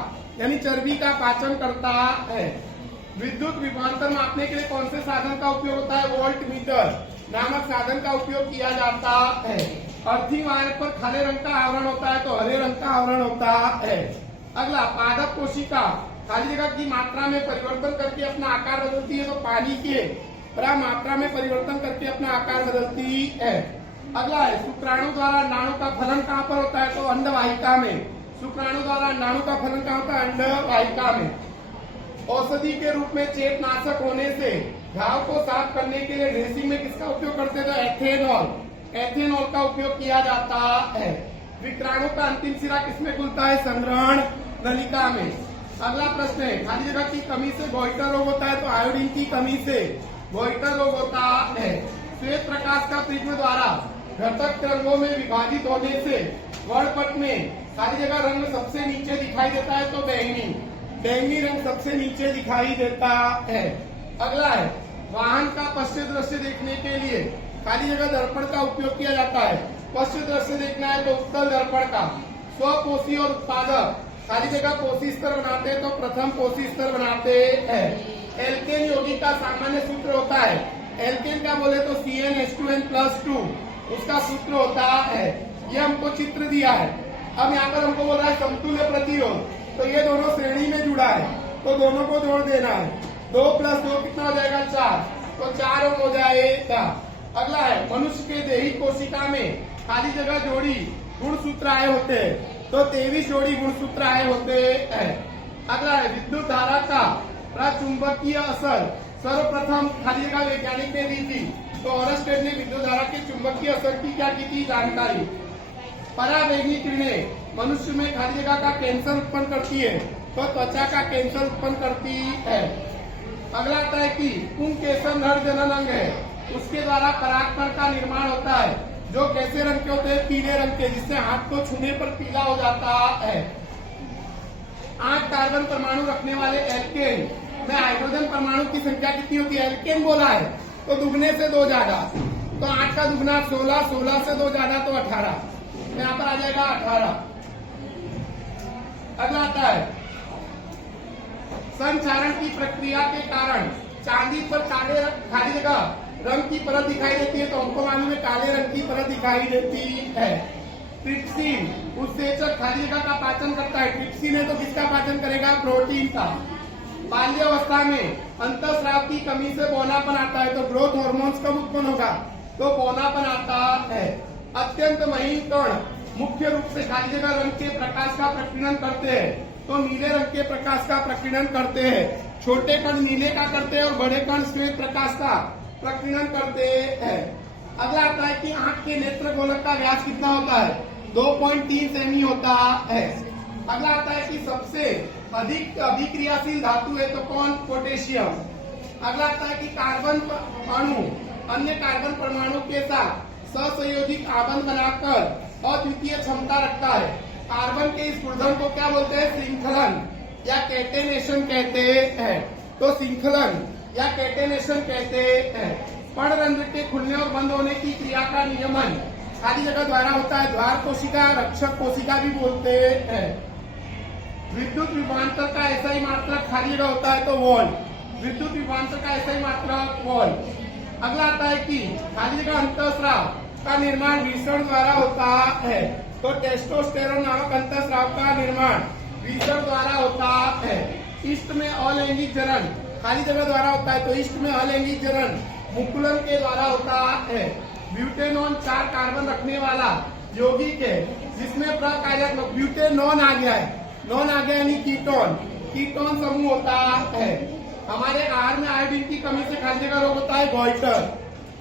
यानी चर्बी का पाचन करता है। विद्युत विभवांतर मापने के लिए कौन से साधन का उपयोग होता है, वोल्ट मीटर नामक साधन का उपयोग किया जाता है। अर्थिंग वायर पर काले रंग का आवरण होता है, तो हरे रंग का आवरण होता है। अगला पादप कोशिका खाली जगह की मात्रा में परिवर्तन करके अपना आकार बदलती है, तो पानी के मात्रा में परिवर्तन करके अपना आकार बदलती है। अगला है शुक्राणु द्वारा अंडाणु का फलन कहाँ पर होता है, तो अंडवाहिका में। शुक्राणु द्वारा अंडाणु का फलन कहाँ होता है, अंडवाहिका में। औषधि के रूप में चेपनाशक होने से घाव को साफ करने के लिए ड्रेसिंग में किसका उपयोग करते थे, एथेनॉल। एथेनॉल का उपयोग किया जाता है। विक्राणु का अंतिम सिरा किसमें खुलता है, संग्रहण नलिका में। अगला प्रश्न है खाली जगह की कमी से गोइटर रोग होता है, तो आयोडीन की कमी से गोइटर रोग होता है। श्वेत प्रकाश का प्रिज्म द्वारा घटक रंगों में विभाजित होने से वर्णपट में खाली जगह रंग सबसे नीचे दिखाई देता है, तो बैंगनी। बैंगनी रंग सबसे नीचे दिखाई देता है। अगला है वाहन का पश्चिम दृश्य देखने के लिए खाली जगह दर्पण का उपयोग किया जाता है। पश्चिम दृश्य देखना है तो उत्तल दर्पण का। स्वपोषी और उत्पादक खाली जगह पोषी स्तर बनाते हैं, तो प्रथम पोषी स्तर बनाते हैं। एल्केन यौगिक का सामान्य सूत्र होता है, एल्केन का बोले तो CnH2n+2 उसका सूत्र होता है। ये हमको चित्र दिया है। अब यहाँ पर हमको बोला है समतुल्य प्रतिरोध, तो ये दोनों श्रेणी में जुड़ा है, तो दोनों को जोड़ देना है। 2 + 2 कितना हो जाएगा, 4, तो 4 ओम हो जाएगा। अगला है मनुष्य के देही कोशिका में खाली जगह जोड़ी गुणसूत्र आए होते हैं, तो 23 जोड़ी गुणसूत्र आए होते हैं। अगला है विद्युत धारा का प्रचुंबकीय असर सर्वप्रथम खाली जगह वैज्ञानिक ने दी थी, तो ऑरस्टेड ने विद्युत धारा के चुंबकीय असर की क्या की थी, जानकारी। पराबैंगनी किरणें मनुष्य में खाली जगह का कैंसर उत्पन्न करती है, तो त्वचा का कैंसर उत्पन्न करती है। अगला आता है कि पुंकेसर नर जनन अंग है, उसके द्वारा परागकण का निर्माण होता है, जो कैसे रंग के होते हैं, पीले रंग के, जिससे हाथ को छूने पर पीला हो जाता है। 8 कार्बन परमाणु रखने वाले एल्केन में हाइड्रोजन परमाणु की संख्या कितनी होती है, एल्केन बोला है तो दुगने से 2 ज्यादा, तो 8 का दुगना 16, 16 से 2 ज्यादा तो 18, यहाँ पर आ जाएगा 18। अगला आता है संचारण की प्रक्रिया के कारण चांदी पर काले खाली जगह रंग की परत दिखाई देती है, तो हमको मालूम है काले रंग की परत दिखाई देती है। ट्रिप्सिन उत्सेचक खाली जगह का पाचन करता है। ट्रिप्सिन है तो किसका पाचन करेगा, प्रोटीन का। बाल्यावस्था में अंतःस्राव की कमी से बौनापन आता है, तो ग्रोथ हार्मोन्स कब उत्पन्न होगा, तो बौनापन आता है। अत्यंत महीन कण मुख्य रूप से खाली जगह रंग के प्रकाश का प्रकीर्णन करते हैं, तो नीले रंग के प्रकाश का प्रकीर्णन करते हैं। छोटे कण नीले का करते हैं और बड़े कण श्वेत प्रकाश का प्रकीर्णन करते हैं। अगला आता है कि आंख के नेत्र गोलक का व्यास कितना होता है, 2.3 सेमी होता है। अगला आता है कि सबसे अधिक अभिक्रियाशील धातु है तो कौन, पोटेशियम। अगला आता है कि कार्बन अणु अन्य कार्बन परमाणु के साथ ससंयोजित आबंध बनाकर अद्वितीय क्षमता रखता है। कार्बन के इस गुणधर्म को क्या बोलते हैं, श्रृंखलन या कैटेनेशन कहते हैं। तो श्रृंखलन या कैटेनेशन कहते हैं। पर्णरंध्र के खुलने और बंद होने की क्रिया का नियमन खाली जगह द्वारा होता है। द्वार कोशिका, रक्षक कोशिका भी बोलते हैं। विद्युत विभवांतर का ऐसा ही मात्रक खाली जगह होता है, तो वॉल। विद्युत विभवांतर का ऐसा ही मात्रक वॉल। अगला आता है कि खाली जगह अंतःस्राव का निर्माण विषण द्वारा होता है, तो टेस्टोस्टेरोन नामक अंतःस्राव का निर्माण विषण द्वारा होता है। इष्ट में अलैंगिक जरण खाली जगह द्वारा होता है, तो इष्ट में अलैंगिक जरण मुकुलन के द्वारा होता है। ब्यूटेनॉन 4 कार्बन रखने वाला यौगिक है, जिसमें प्रकार्यात्मक ब्यूटेनॉन आ गया है, नॉन आ गया यानी कीटोन, कीटोन समूह होता है। हमारे आहार में आयोडीन की कमी से खाली जगह रोग होता है, गॉइटर।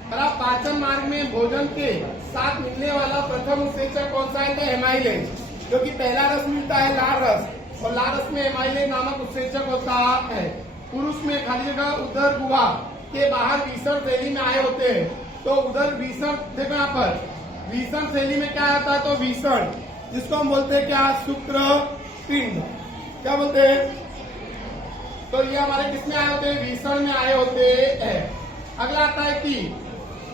खराब पाचन मार्ग में भोजन के साथ मिलने वाला प्रथम उत्सेचक कौन सा है, तो एमाइलेज, जो कि पहला रस मिलता है लाल रस, और लाल रस में एमाइलेज नामक उत्सेचक होता है। पुरुष में खाली जगह उदर गुहा के बाहर विसर्ण शैली में आए होते हैं, तो उधर विसर्ण देखो यहाँ पर विसर्ण शैली में क्या आता है, तो विसर्ण, जिसको हम बोलते हैं क्या, शुक्र पिंड, क्या बोलते हैं। तो ये हमारे किसमें आए होते हैं, विसर्ण में आए होते हैं। अगला आता है कि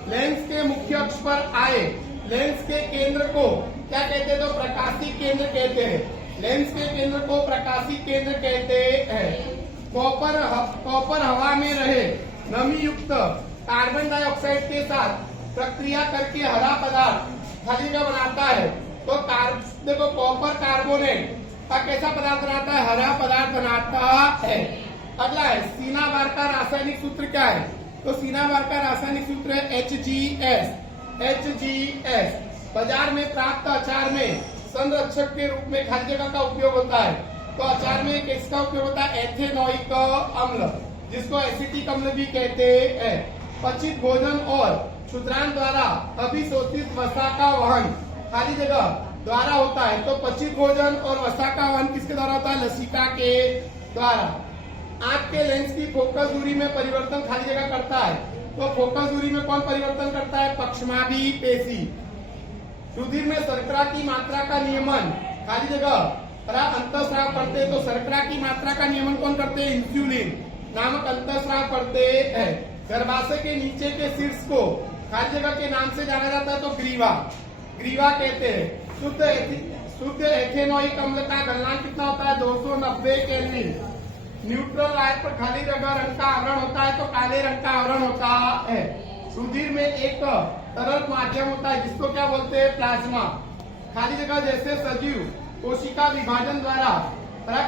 लेंस के मुख्य अक्ष पर आए लेंस के केंद्र को क्या कहते हैं, तो प्रकाशी केंद्र कहते हैं। लेंस के केंद्र को प्रकाशी केंद्र कहते हैं। कॉपर हवा में रहे नमी युक्त कार्बन डाइऑक्साइड के साथ प्रक्रिया करके हरा पदार्थ खाली जगह बनाता है, तो देखो कॉपर कार्बोनेट का कैसा पदार्थ बनाता है, हरा पदार्थ बनाता है। अगला है सीना बार का रासायनिक सूत्र क्या है, तो सीना बार का रासायनिक सूत्र है HGS। बाजार में प्राप्त अचार में संरक्षक के रूप में खाली जगह का उपयोग होता है, तो अचार में किसका उपयोग होता है, एथेनोइक अम्ल, जिसको एसिटिक अम्ल भी कहते हैं। पचित भोजन और क्षुद्रांत द्वारा अभिशोषित वसा का वहन खाली जगह द्वारा होता है, तो पचित भोजन और वसा का वहन किसके द्वारा होता है, लसिका के द्वारा। आंख के लेंस की फोकस दूरी में परिवर्तन खाली जगह करता है, तो फोकस दूरी में कौन परिवर्तन करता है, पक्षमाभी पेशी। रुधिर में शर्करा की मात्रा का नियमन खाली जगह अंतःस्राव करते हैं, तो शर्करा की मात्रा का नियमन कौन करते हैं, इंसुलिन नामक अंतःस्राव करते हैं। गर्भाशय के नीचे के शीर्ष को खाली जगह के नाम से जाना जाता है, तो ग्रीवा कहते हैं। शुद्ध एथेनोइक अम्ल का गलनांक कितना होता है, 290 केल्विन। न्यूट्रल लाइट पर खाली जगह रंग का आवरण होता है, तो काले रंग का आवरण होता है। रुधिर में एक तरल माध्यम होता है, जिसको क्या बोलते हैं, प्लाज्मा। खाली जगह जैसे सजीव कोशिका विभाजन द्वारा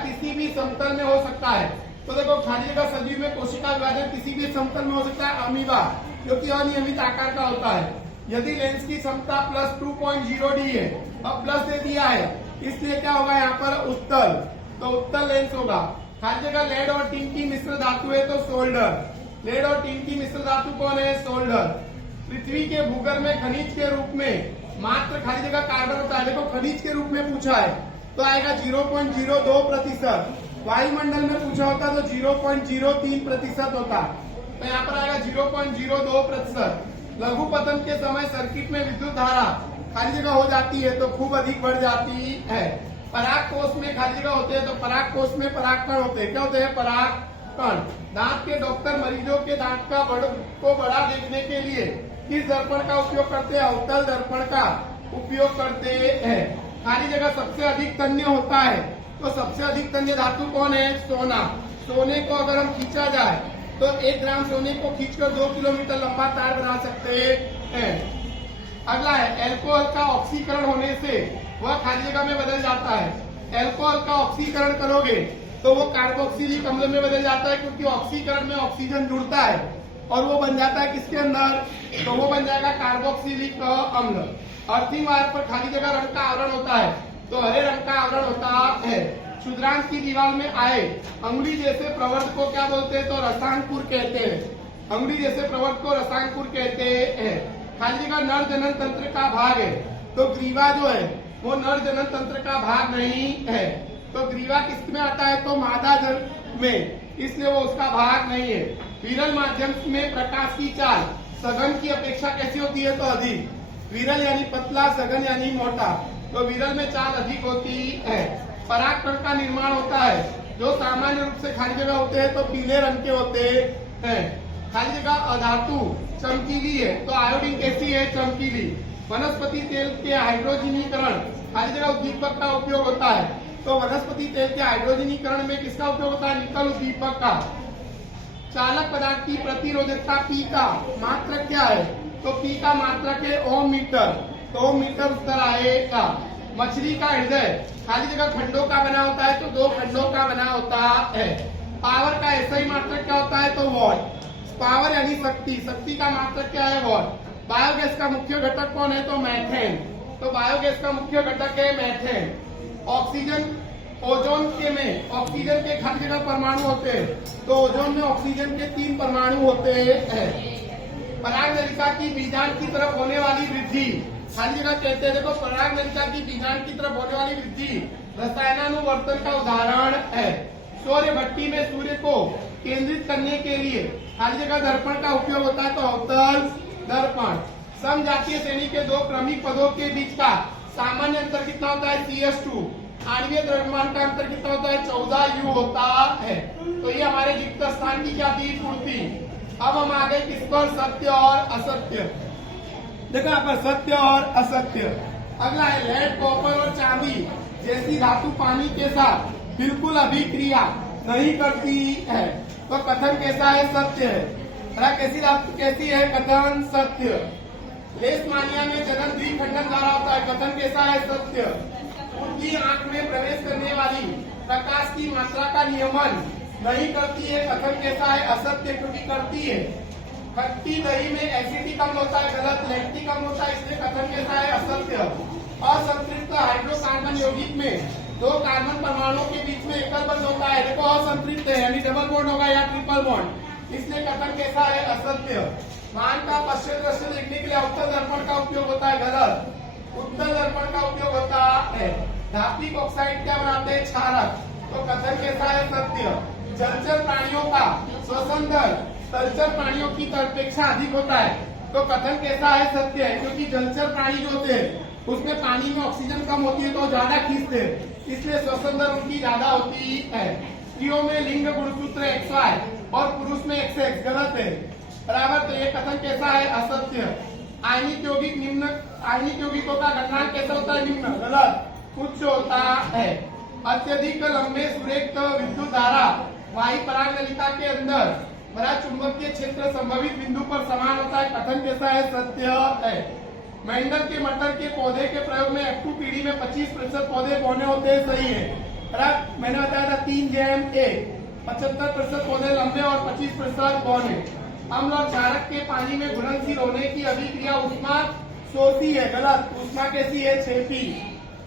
किसी भी समतल में हो सकता है, तो देखो खाली जगह सजीव में कोशिका विभाजन किसी भी समतल में हो सकता है, अमीबा, जो कि अनियमित आकार का होता है। यदि लेंस की क्षमता +2.0D है, अब प्लस दे दिया है, इसलिए क्या होगा यहाँ पर, उत्तल, तो उत्तल लेंस होगा। खाली जगह लेड और टिन की मिश्र धातु है, तो सोल्डर। लेड और टिन की मिश्र धातु कौन है, सोल्डर। पृथ्वी के भूगर्भ में खनिज के रूप में मात्र खाली जगह कार्बन होता है, देखो खनिज के रूप में पूछा है, तो आएगा 0.02%। वायुमंडल में पूछा होता तो 0.03% होता, तो यहाँ पर आएगा 0.02%। लघु पतन के समय सर्किट में विद्युत धारा खाली जगह हो जाती है, तो खूब अधिक बढ़ जाती है। पराग कोष में खाली जगह होते हैं, तो पराग कोष में परागकण होते हैं, क्या होते हैं, परागकण। दांत के डॉक्टर मरीजों के दांत को बड़ा देखने के लिए किस दर्पण का उपयोग करते हैं, अवतल दर्पण का उपयोग करते हैं। खाली जगह सबसे अधिक तन्य होता है, तो सबसे अधिक तन्य धातु कौन है, सोना। सोने को अगर हम खींचा जाए, तो 1 ग्राम सोने को खींचकर 2 किलोमीटर लंबा तार बना सकते हैं। अगला है एल्कोहल का ऑक्सीकरण होने से वह खाली जगह में बदल जाता है। एल्कोहल का ऑक्सीकरण करोगे तो वो कार्बोक्सिलिक अम्ल में बदल जाता है, क्योंकि ऑक्सीकरण में ऑक्सीजन जुड़ता है और वो बन जाता है किसके अंदर, तो वो बन जाएगा कार्बोक्सिलिक अम्ल। अर्थिंग वायर पर खाली जगह रंग का आवरण होता है, तो हरे रंग का आवरण होता है। क्षुद्रांश की दीवार में आए अंगुली जैसे प्रवर्त को क्या बोलते हैं, तो रसांकुर कहते हैं। अंगुली जैसे प्रवर्त को रसांकुर कहते हैं। खाली जगह नर जनन तंत्र का भाग है, तो ग्रीवा जो है वो नर जनन तंत्र का भाग नहीं है। तो ग्रीवा किस में आता है, तो मादा जन में, इसलिए वो उसका भाग नहीं है। विरल माध्यम में प्रकाश की चाल सघन की अपेक्षा कैसी होती है, तो अधिक। विरल यानी पतला, सघन यानी मोटा, तो विरल में चाल अधिक होती है। परागकण का निर्माण होता है, जो सामान्य रूप से खाली जगह होते हैं तो पीले रंग के होते हैं। खाली जगह अधातु चमकीली है, तो आयोडीन कैसी है, चमकीली। वनस्पति तेल के हाइड्रोजनीकरण, खाली जगह उद्दीपक का उपयोग होता है, तो वनस्पति तेल के हाइड्रोजनीकरण में किसका उपयोग होता है, निकल उद्दीपक का। चालक पदार्थ की प्रतिरोधकता पी का मात्रक क्या है, तो पी का मात्रक है ओम मीटर, तो ओम मीटर उत्तर आएगा। मछली का हृदय खाली जगह खंडों का बना होता है, तो 2 खंडों का बना होता है। पावर का ऐसा ही मात्रक क्या होता है, तो वॉट। पावर यानी शक्ति, शक्ति का मात्रक क्या है, वॉट। बायोगैस का मुख्य घटक कौन है, तो मैथेन, तो बायोगैस का मुख्य घटक है मैथेन। ऑक्सीजन, ओजोन के में ऑक्सीजन के खाली जगह परमाणु होते हैं, तो ओजोन में ऑक्सीजन के 3 परमाणु होते हैं। पराग नलिका की बीजांड की तरफ होने वाली वृद्धि, खाली जगह कहते हैं, देखो पराग नलिका की बीजांड की तरफ होने वाली वृद्धि रसायनानुवर्तन का उदाहरण है। सूर्य भट्टी में सूर्य को केंद्रित करने के लिए खाली जगह दर्पण का उपयोग होता है, तो अवतल दर्पण। समजातीय श्रेणी के 2 क्रमिक पदों के बीच का सामान्य अंतर कितना होता है, CS2। आणवीय द्रव्यमान का अंतर कितना होता है, 14 U होता है। तो ये हमारे रिक्त स्थान की क्या थी, पूर्ति। अब हम आ गए किस पर, सत्य और असत्य। देखो यहाँ पर सत्य और असत्य। अगला है लेड, कॉपर और चांदी जैसी धातु पानी के साथ बिल्कुल अभिक्रिया नहीं करती है, तो कथन कैसा है, सत्य है। कैसी धातु कैसी है, कथन सत्य। लेशमानिया में जनन द्विखंडन द्वारा होता है, कथन कैसा है, सत्य। उनकी आंख में प्रवेश करने वाली प्रकाश की मात्रा का नियमन नहीं करती है, कथन कैसा है, असत्य, क्योंकि करती है। खट्टी दही में एसिडिक अम्ल होता है, गलत। लैक्टिक अम्ल होता है, इसलिए कथन कैसा है, असत्य। असंतृप्त हाइड्रोकार्बन यौगिक में 2 कार्बन परमाणुओं के बीच में एकल बंध होता है, देखो असंतृप्त है, यानी डबल बॉन्ड होगा या ट्रिपल बॉन्ड, इसलिए कथन कैसा है, असत्य। मान का पश्चिम दृश्य देखने के लिए उत्तर दर्पण का उपयोग होता है, गलत। उत्तर दर्पण का उपयोग होता है। धात्विक ऑक्साइड क्या बनाते हैं, क्षारक, तो कथन कैसा है, सत्य। जलचर प्राणियों का श्वसन दर तलचर प्राणियों की अपेक्षा अधिक होता है, तो कथन कैसा है, सत्य है, क्योंकि जलचर प्राणी जो होते हैं उसमें पानी में ऑक्सीजन कम होती है, तो ज्यादा खींचते हैं, इसलिए श्वसन दर उनकी ज्यादा होती है। स्त्रियों में लिंग गुणसूत्र XY और पुरुष में XX, गलत है, बराबर। तो ये कथन कैसा है, असत्य। आयनिक यौगिक निम्न, आयनिक यौगिकों का घटनांक कैसा होता है, निम्न, गलत, उच्च होता है। अत्यधिक लंबे सुरेख विद्युत धारा वायु पराग नलिका के अंदर बड़ा चुंबकीय क्षेत्र संभवित बिंदु पर समान होता है, कथन कैसा है, सत्य है। मेंडल के मटर के पौधे के प्रयोग में F2 पीढ़ी में 25% पौधे बौने होते हैं, सही है। मैंने बताया था 3:1, 75% पौधे लंबे और 25% बौने। अम्ल और क्षारक के पानी में घुलनशील होने की अभिक्रिया ऊष्मा शोषी है, गलत। ऊष्मा कैसी है, क्षेपी।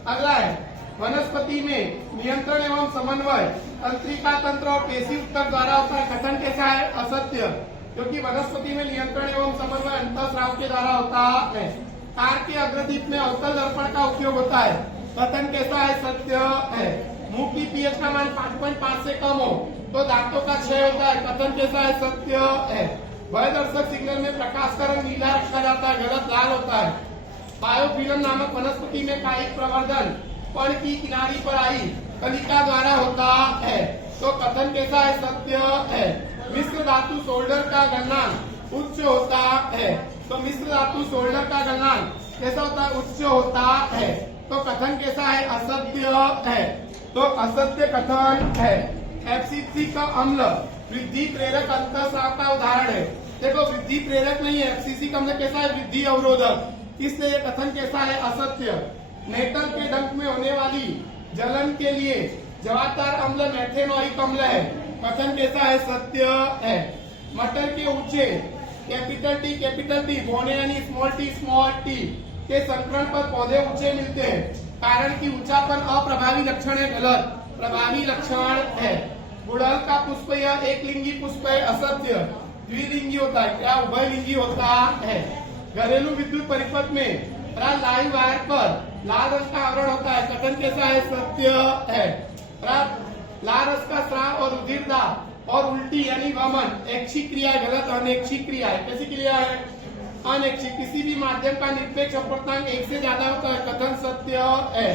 अगला है वनस्पति में नियंत्रण एवं समन्वय तंत्रिका तंत्र और पेशी उत्तक द्वारा होता है, कथन कैसा है, असत्य, क्योंकि वनस्पति में नियंत्रण एवं समन्वय अंतःस्राव के द्वारा होता है। तार के अग्रदीप में अवतल दर्पण का उपयोग होता है, कथन कैसा है, सत्य है। मुंह की पीएच का मान 5.5 से कम हो तो दांतों का क्षय होता है, कथन कैसा है, सत्य है। वयदर्शक सिग्नल में प्रकाश का रंग नीला रखा जाता है, गलत, लाल होता है। बायोफिल्म नामक वनस्पति में कायिक प्रवर्धन पण की किनारी पर आई कलिका द्वारा होता है, तो कथन कैसा है, सत्य है। मिश्र धातु सोल्डर का गलनांक उच्च होता है, तो मिश्र धातु सोल्डर का गलनांक कैसा होता है, उच्च होता है, तो कथन कैसा है, असत्य है, तो असत्य कथन है। FCC का अम्ल वृद्धि प्रेरक अंतःस्राव का उदाहरण है, देखो वृद्धि प्रेरक नहीं है, FCC का अम्ल कैसा है, वृद्धि अवरोधक, इसलिए कथन कैसा है, असत्य। मेटल के डंक में होने वाली जलन के लिए ज्वारदार अम्ल मेथेनोइक अम्ल है, कथन कैसा है? सत्य है। मटर के ऊंचे कैपिटल टी बोने यानी स्मॉल टी के संकरण पर पौधे ऊंचे मिलते हैं, कारण कि ऊंचापन अप्रभावी लक्षण है, गलत, प्रभावी लक्षण है। गुड़हल का पुष्प यह एक लिंगी पुष्प है, असत्य, द्विलिंगी होता है, क्या उभयलिंगी होता है। घरेलू विद्युत परिपथ में लाइव वायर पर लाल रंग का आवरण होता है, कथन कैसा है? सत्य है। लाल रस का स्राव और रुधिर दाब और उल्टी यानी वमन ऐच्छिक क्रिया है, गलत, अनैच्छिक क्रिया है। कैसी क्रिया है? अनैच्छिक। किसी भी माध्यम का निरपेक्ष अपवर्तनांक 1 से ज्यादा होता है, कथन सत्य है।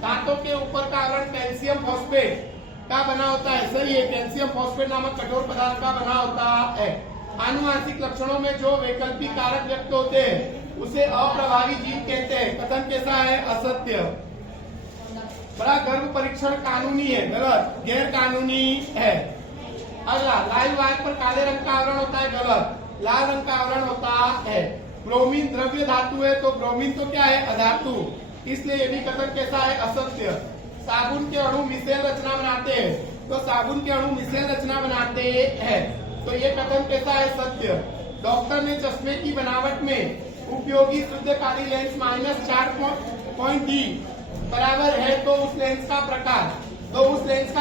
दांतों के ऊपर का आवरण कैल्शियम फॉस्फेट का बना होता है, सही है, कैल्शियम फॉस्फेट नामक कठोर पदार्थ का बना होता है। आनुवांशिक लक्षणों में जो वैकल्पिक कारक व्यक्त होते हैं उसे अप्रभावी जीव कहते हैं, कथन कैसा है? असत्य। बड़ा गर्भ परीक्षण कानूनी है, गलत, गैर कानूनी है। अगला, लाइव वायर पर काले रंग का आवरण होता है, गलत, लाल रंग का आवरण होता है। ब्रोमीन द्रव्य धातु है, तो ब्रोमीन तो क्या है? अधातु, इसलिए ये भी कथन कैसा है? असत्य। साबुन के अणु मिसेल रचना बनाते हैं, तो साबुन के अणु मिसेल रचना बनाते हैं, तो ये कथन कैसा है? सत्य। डॉक्टर ने चश्मे की बनावट में उपयोगी शुद्ध काली लेंस -4.D बराबर है, तो उस लेंस का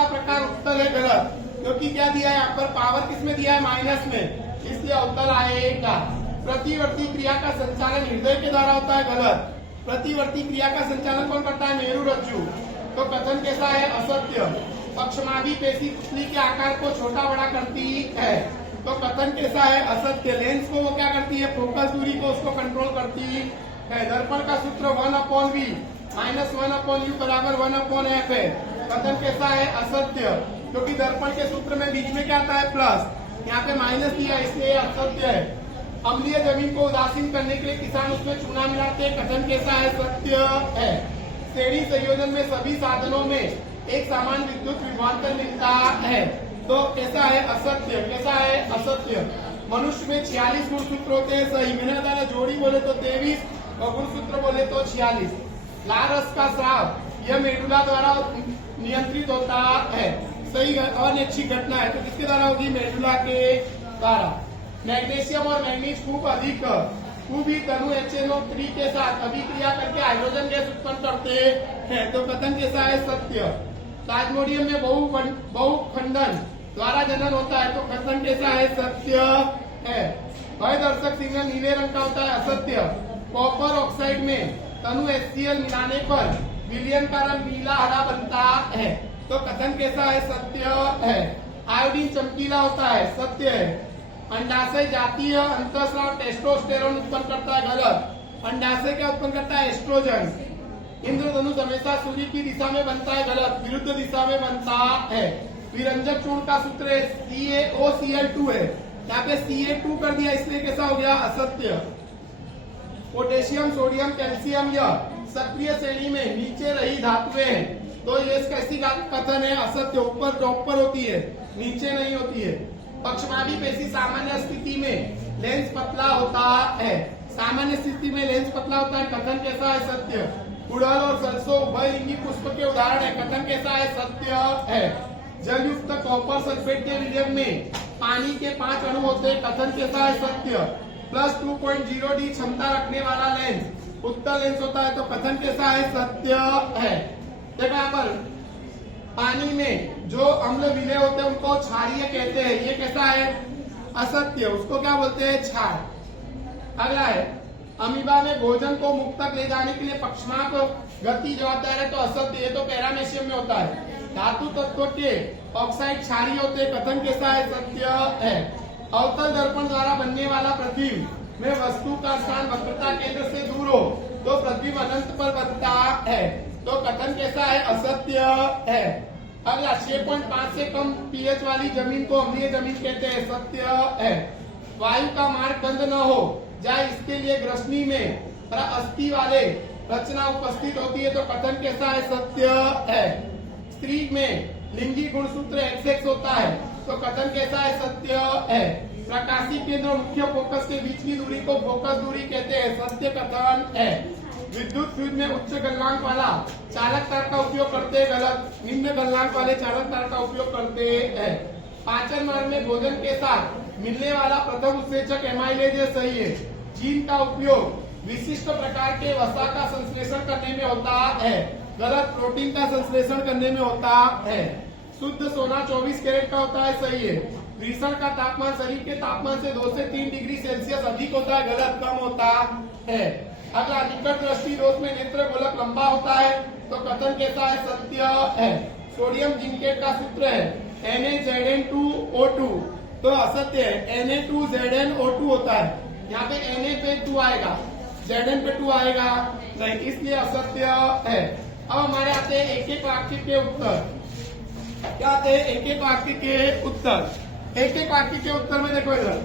प्रकार उत्तल है, गलत, क्योंकि क्या दिया है यहाँ पर? पावर किसमें दिया है? माइनस में, इसलिए उत्तल आएगा। प्रतिवर्ती क्रिया का संचालन हृदय के द्वारा होता है, गलत, प्रतिवर्ती क्रिया का संचालन कौन करता है? मेरुरज्जु, तो कथन कैसा है? असत्य। पक्षमादी पेशी पुतली के आकार को छोटा बड़ा करती है, तो कथन कैसा है? असत्य। लेंस को वो क्या करती है? फोकस दूरी को उसको कंट्रोल करती है। दर्पण का सूत्र 1/V -1/U बराबर 1/F है, कथन कैसा है? असत्य, क्योंकि दर्पण के सूत्र में बीच में क्या आता है? प्लस, यहाँ पे माइनस दिया, इसलिए असत्य है। अम्लीय जमीन को उदासीन करने के लिए किसान उसमें चूना मिलाते हैं, कथन कैसा है? सत्य है। श्रेणी संयोजन में सभी साधनों में एक समान विद्युत विभवांतर मिलता है, तो कैसा है? असत्य। कैसा है? असत्य। मनुष्य में 46 गुणसूत्र होते हैं, सही, मैंने बताया, जोड़ी बोले तो 23 और गुणसूत्र बोले तो 46। लाल रस का स्राव यह मेडुला द्वारा नियंत्रित होता है, सही, अनैच्छिक घटना है, तो किसके द्वारा होगी? मेडुला के द्वारा। मैग्नीशियम और मैंगनीज खूब ही तनु HNO3 के साथ अभिक्रिया करके हाइड्रोजन गैस उत्पन्न करते हैं, तो कथन कैसा है? सत्य। प्लाज्मोडियम में बहुखंडन द्वारा जनन होता है, तो कथन कैसा है? सत्य है। भयदर्शक सिग्नल नीले रंग का होता है, असत्य। कॉपर ऑक्साइड में तनु HCl मिलाने पर विलयन का रंग नीला हरा बनता है, तो कथन कैसा है? सत्य है। आयोडीन चमकीला होता है, सत्य है। अंडाशय जातीय अंतःस्राव टेस्टोस्टेरोन उत्पन्न करता है, गलत, अंडाशय क्या उत्पन्न करता है? एस्ट्रोजन। इंद्रधनुष हमेशा सूर्य की दिशा में बनता है, गलत, विरुद्ध दिशा में बनता है। विरंजक चूर्ण का सूत्र CaOCl2 है, यहाँ पे Ca2 कर दिया, इसलिए कैसा हो गया? असत्य। पोटेशियम, सोडियम, कैल्शियम यह सक्रिय श्रेणी में नीचे रही धातुएं हैं, तो ये कैसी कथन है? असत्य। ऊपर टॉप पर होती है, नीचे नहीं होती है। पक्षमादी पेशी सामान्य स्थिति में लेंस पतला होता है, सामान्य स्थिति में लेंस पतला होता है, कथन कैसा है? सत्य। गुड़हल और सरसों उभयलिंगी पुष्प के उदाहरण है, कथन कैसा है? सत्य है। जलयुक्त कॉपर सल्फेट के विलयन में पानी के 5 अणु होते हैं, कथन कैसा है? सत्य। +2.0D क्षमता रखने वाला लेंस उत्तल लेंस होता है, तो कथन कैसा है? सत्य है। देखो यहाँ पर पानी में जो अम्ल विलय होते हैं उनको क्षारीय कहते हैं, ये कैसा है? असत्य, उसको क्या बोलते हैं? क्षार। अगला है, अमीबा में भोजन को मुख तक ले जाने के लिए पक्षमाप गति जवाबदार है, तो असत्य, ये तो पैरामेशियम में होता है। धातु तत्व के ऑक्साइड क्षारीय होते, कथन कैसा है? सत्य है। अवतल दर्पण द्वारा बनने वाला प्रतिबिंब में वस्तु का स्थान वक्रता केंद्र से दूर हो तो प्रतिबिंब अनंत पर बनता है, तो कथन कैसा है? असत्य है। अगला, 6.5 से कम pH वाली जमीन को अम्लीय जमीन कहते हैं, सत्य है। वायु का मार्ग बंद न हो जाए इसके लिए ग्रसनी में अस्थि वाले रचना उपस्थित होती है, तो कथन कैसा है? सत्य है। स्त्री में लिंगी गुणसूत्र XX होता है, तो कथन कैसा है? सत्य है। प्रकाशीय केंद्र और मुख्य फोकस के बीच की दूरी को फोकस दूरी कहते हैं, सत्य कथन है। विद्युत फ्यूज में उच्च गलनांक वाला चालक तार का उपयोग करते हैं, गलत। निम्न गलनांक वाले चालक तार का उपयोग करते हैं। पाचन मार्ग में भोजन के साथ मिलने वाला प्रथम उत्सेचक एमाइलेज है, सही है। जीन का उपयोग विशिष्ट प्रकार के वसा का संश्लेषण करने में होता है, गलत। प्रोटीन का संश्लेषण करने में होता है। शुद्ध सोना 24 कैरेट का होता है, सही है। वृषण का तापमान शरीर के तापमान से 2 से 3 डिग्री सेल्सियस अधिक होता है, गलत, कम होता है। अगला, निकट दृष्टि दोष में नेत्र गोलक लंबा होता है, तो कथन कैसा है, सत्य है। सोडियम जिंकेट का सूत्र है Na2ZN2O2, तो असत्य है, Na2ZNO2 होता है। यहाँ पे Na पे 2 आएगा, Zn पे 2 आएगा नहीं, इसलिए असत्य है। अब हमारे आते हैं एक एक वाक्य के उत्तर। क्या आते हैं एक एक वाक्य के उत्तर। एक एक वाक्य के उत्तर में देखो इधर,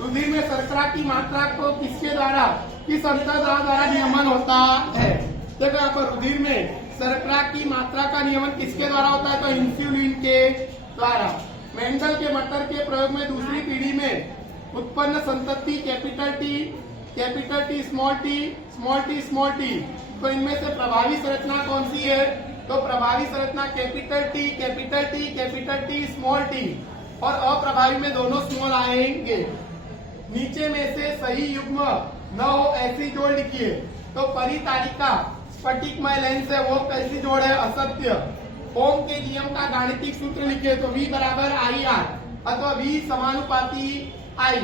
रुधिर में शर्करा की मात्रा को किसके द्वारा, किस अंतर्द्रव द्वारा नियमन होता है। देखो यहाँ पर रुधिर में शर्करा की मात्रा का नियमन किसके द्वारा होता है, तो इंसुलिन के द्वारा। मेंडल के मटर के प्रयोग में दूसरी पीढ़ी में उत्पन्न संतति कैपिटल टी स्मॉल टी, तो इनमें से प्रभावी संरचना कौन सी है, तो प्रभावी संरचना कैपिटल टी स्मॉल टी, और अप्रभावी में दोनों स्मॉल आएंगे। नीचे में से सही युग्म न हो ऐसी जोड़ लिखिए। तो परितारिका स्फटिकमय लेंस है, वो कैसी जोड़ है, असत्य। ओम के नियम का गाणितिक सूत्र लिखिए, तो V बराबर IR अथवा V समानुपाती I।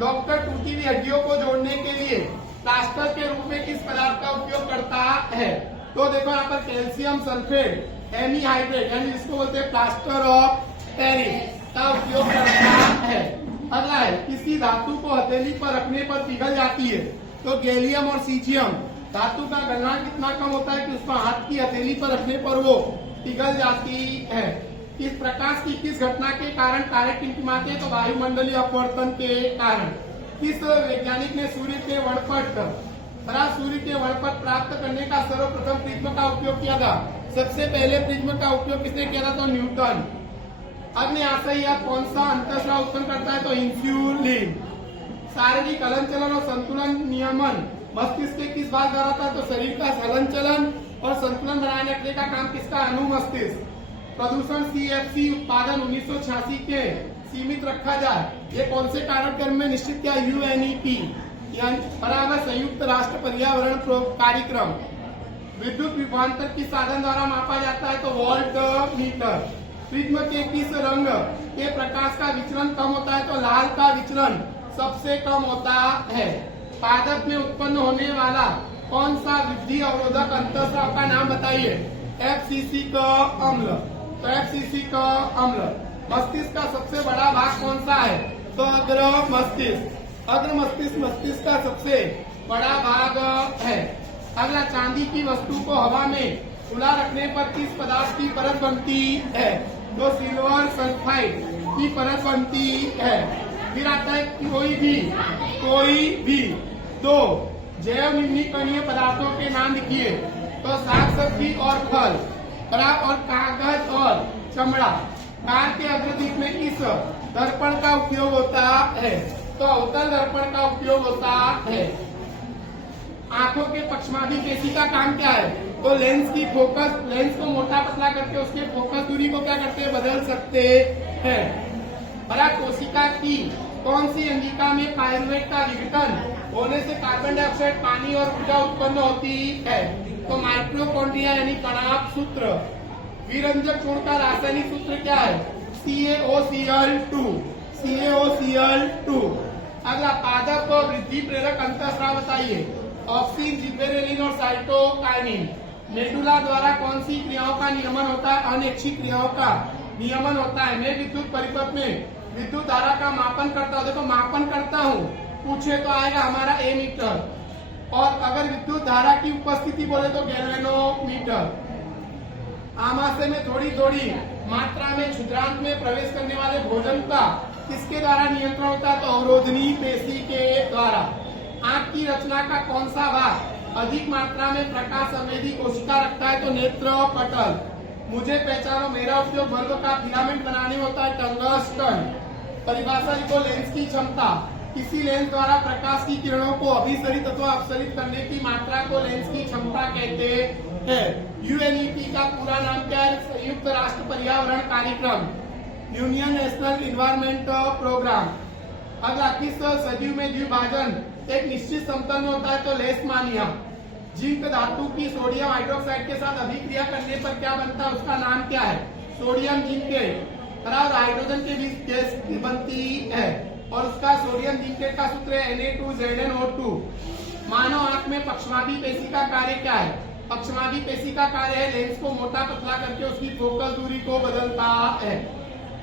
डॉक्टर टूटी हुई हड्डियों को जोड़ने के लिए प्लास्टर के रूप में किस पदार्थ का उपयोग करता है, तो देखो यहाँ पर कैल्शियम सल्फेट हेमीहाइड्रेट, यानी जिसको बोलते हैं प्लास्टर ऑफ पेरिस का उपयोग करता है। अगला है, किसी धातु को हथेली पर रखने पर पिघल जाती है, तो गैलियम और सीजियम। धातु का गलनांक कितना कम होता है कि उसको हाथ की हथेली पर रखने पर वो पिघल जाती है। इस प्रकाश की किस घटना के कारण तारे टिमटिमाते हैं, तो वायुमंडलीय अपवर्तन के कारण। किस वैज्ञानिक ने सूर्य के वर्णपट प्राप्त करने का सर्वप्रथम प्रिज्म का उपयोग किया था, सबसे पहले प्रिज्म का उपयोग किसने किया था, तो न्यूटन। अग्न्याशय या कौन सा अंतःस्राव उत्पन्न करता है, तो इंसुलिन। शारीरिक हलन चलन और संतुलन नियमन मस्तिष्क के किस भाग द्वारा था, तो शरीर का हलन चलन और संतुलन बनाए रखने का काम किसका, अनुमस्तिष्क। प्रदूषण CFC उत्पादन 1986 के सीमित रखा जाए, ये कौन से कार्यक्रम में निश्चित किया, UNEP बराबर संयुक्त राष्ट्र पर्यावरण कार्यक्रम। विद्युत विभवांतर किस साधन द्वारा मापा जाता है, तो वोल्ट मीटर। प्रिज्म के किस रंग के प्रकाश का विचलन कम होता है, तो लाल का विचलन सबसे कम होता है। पादप में उत्पन्न होने वाला कौन सा वृद्धि अवरोधक अंतःस्राव का नाम बताइए, FCC का अम्ल, तो FCC का अम्ल। मस्तिष्क का सबसे बड़ा भाग कौन सा है, तो अग्र मस्तिष्क। अग्र मस्तिष्क मस्तिष्क का सबसे बड़ा भाग है। अगला, चांदी की वस्तु को हवा में खुला रखने पर किस पदार्थ की परत बनती है, तो सिल्वर सल्फाइड की परत बनती है। फिर आता है कोई भी 2 जैव निम्नीकरणीय पदार्थों के नाम लिखिए, तो साग सब्जी और फल, और कागज और चमड़ा। कार के अग्रदीप में किस दर्पण का उपयोग होता है, तो अवतल दर्पण का उपयोग होता है। आंखों के पक्षमादी पेशी का काम क्या है, तो लेंस को मोटा पतला करके उसके फोकस दूरी को क्या करते हैं, बदल सकते हैं। कोशिका की कौन सी अंगिका में पायरुवेट का विघटन होने से कार्बन डाइऑक्साइड, पानी और ऊर्जा उत्पन्न होती है, तो माइटोकॉन्ड्रिया यानी कणाभ सूत्र। विरंजक चूर्ण का रासायनिक सूत्र क्या है, CaOCl2। अगला, पादप वृद्धि प्रेरक अंतःस्राव बताइए, ऑक्सीन, जिबेरेलिन और साइटोकाइनिन। मेडुला द्वारा कौन सी क्रियाओं का नियमन होता है, अनैच्छिक क्रियाओं का नियमन होता है। मैं विद्युत परिपथ में विद्युत धारा का मापन करता हूँ, देखो मापन करता हूँ, पूछे तो आएगा हमारा एमीटर, और अगर विद्युत धारा की उपस्थिति बोले तो गैल्वेनोमीटर। आमाशय में थोड़ी मात्रा में क्षुद्रांत में प्रवेश करने वाले भोजन का किसके द्वारा नियंत्रण होता है, तो अवरोधनी पेशी के द्वारा। आंख की रचना का कौन सा भाग अधिक मात्रा में प्रकाश संवेदी कोशिका रखता है, तो नेत्र पटल। मुझे पहचानो, मेरा उपयोग बल्ब का फिलामेंट बनाने में होता है, टंगस्टन। परिभाषा लिखो, लेंस की क्षमता किसी लेंस द्वारा प्रकाश की किरणों को अभिसरित अथवा अपसरित करने की मात्रा को लेंस की क्षमता कहते हैं। यूएनईपी का पूरा नाम क्या है? संयुक्त राष्ट्र पर्यावरण कार्यक्रम, यूनियन नेशनल इन्वायरमेंट प्रोग्राम। अगला, किस सजीव में द्विभाजन एक निश्चित समतल में होता है? तो लेशमानिया। जिंक धातु की सोडियम हाइड्रोक्साइड के साथ अभिक्रिया करने पर क्या बनता है? उसका नाम क्या है? Sodium zincate. और हाइड्रोजन के बीच गैस बनती है और उसका सोडियम जिंकेट का सूत्र है Na2ZnO2। मानव आंख में पक्षवादी पेशी का कार्य क्या है? पक्षवादी पेशी का कार्य है लेंस को मोटा पतला करके उसकी फोकल दूरी को बदलता है।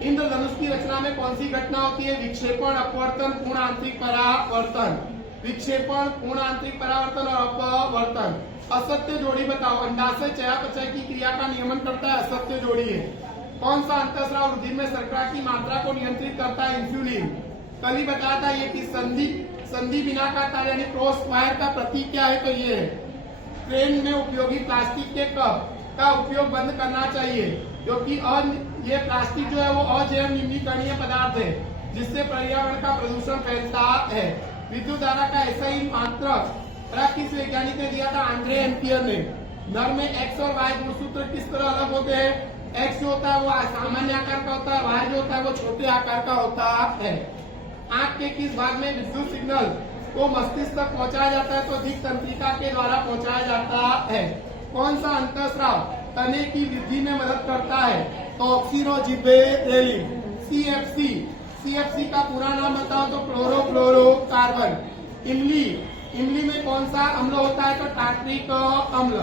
इंद्रधनुष की रचना में कौन सी घटना होती है? विक्षेपण, अपवर्तन, पूर्ण आंतरिक परावर्तन। विक्षेपण, पूर्ण आंतरिक परावर्तन और अपवर्तन। असत्य जोड़ी बताओ। अंडाशय चयापचय की क्रिया का नियमन करता है, असत्य जोड़ी है। कौन सा अंतःस्राव रुधिर में शर्करा की मात्रा को नियंत्रित करता है? इंसुलिन। कल ही बताया था ये कि संधि बिना का कार्य यानी क्रॉस वायर का प्रतीक क्या है? तो ये है। ट्रेन में उपयोगी प्लास्टिक के कप का उपयोग बंद करना चाहिए क्योंकि ये प्लास्टिक जो है वो अजैव निम्नीकरणीय पदार्थ है जिससे पर्यावरण का प्रदूषण फैलता है। विद्युत धारा का ऐसा ही मात्रक किस वैज्ञानिक ने दिया था? आंद्रे एम्पियर ने। नर में एक्स और वाई गुणसूत्र किस तरह अलग होते हैं? एक्स जो होता है वो सामान्य आकार का होता है, वाई जो होता है वो छोटे आकार का होता है। आंख के किस भाग में विद्युत सिग्नल को मस्तिष्क तक पहुंचाया जाता है? तो अधिक तंत्रिका के द्वारा पहुंचाया जाता है। कौन सा अंतःस्राव तने की वृद्धि में मदद करता है? तो ऑक्सीनोजिबेरेलिन। सीएफसी का पूरा नाम बताओ। तो क्लोरोफ्लोरोकार्बन। इमली में कौन सा अम्ल होता है? तो टार्ट्रिक अम्ल।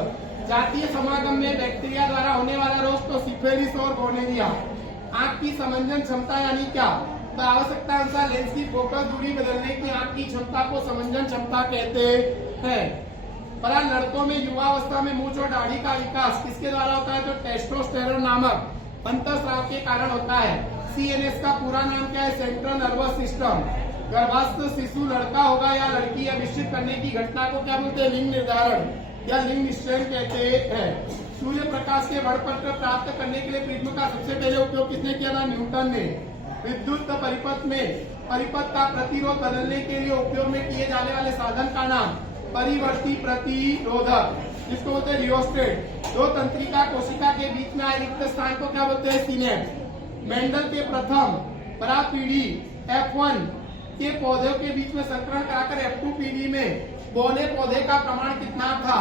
जातीय समागम में बैक्टीरिया द्वारा होने वाला रोग? तो सिफिलिस और गोनेरिया। आंख की समंजन क्षमता यानी क्या? तो आवश्यकता अनुसार लेंस की फोकस दूरी बदलने की आंख की क्षमता को समंजन क्षमता कहते हैं। पर लड़कों में युवावस्था में मूंछ और दाढ़ी का विकास किसके द्वारा होता है? तो टेस्टोस्टेरोन नामक अंतःस्राव के कारण होता है। सीएनएस का पूरा नाम क्या है? Central nervous system. गर्भस्थ शिशु लड़का होगा या लड़की यह निश्चित करने की घटना को क्या बोलते हैं? लिंग निर्धारण या लिंग निश्चय कहते हैं। सूर्य प्रकाश के वर्णपट प्राप्त करने के लिए प्रिज्म का सबसे पहले उपयोग किसने किया था? न्यूटन ने। विद्युत परिपथ का प्रतिरोध बदलने के लिए उपयोग में किए जाने वाले साधन का नाम? परिवर्ती प्रतिरोधक, जिसको बोलते हैं रियोस्टेट। दो तंत्रिका कोशिका के बीच में आए रिक्त स्थान को क्या बोलते हैं? सिनेप्स। मेंडल के प्रथम परापीढ़ी F1 के पौधों के बीच में संकरण कराकर F2 पीढ़ी में बौने पौधे का प्रमाण कितना था?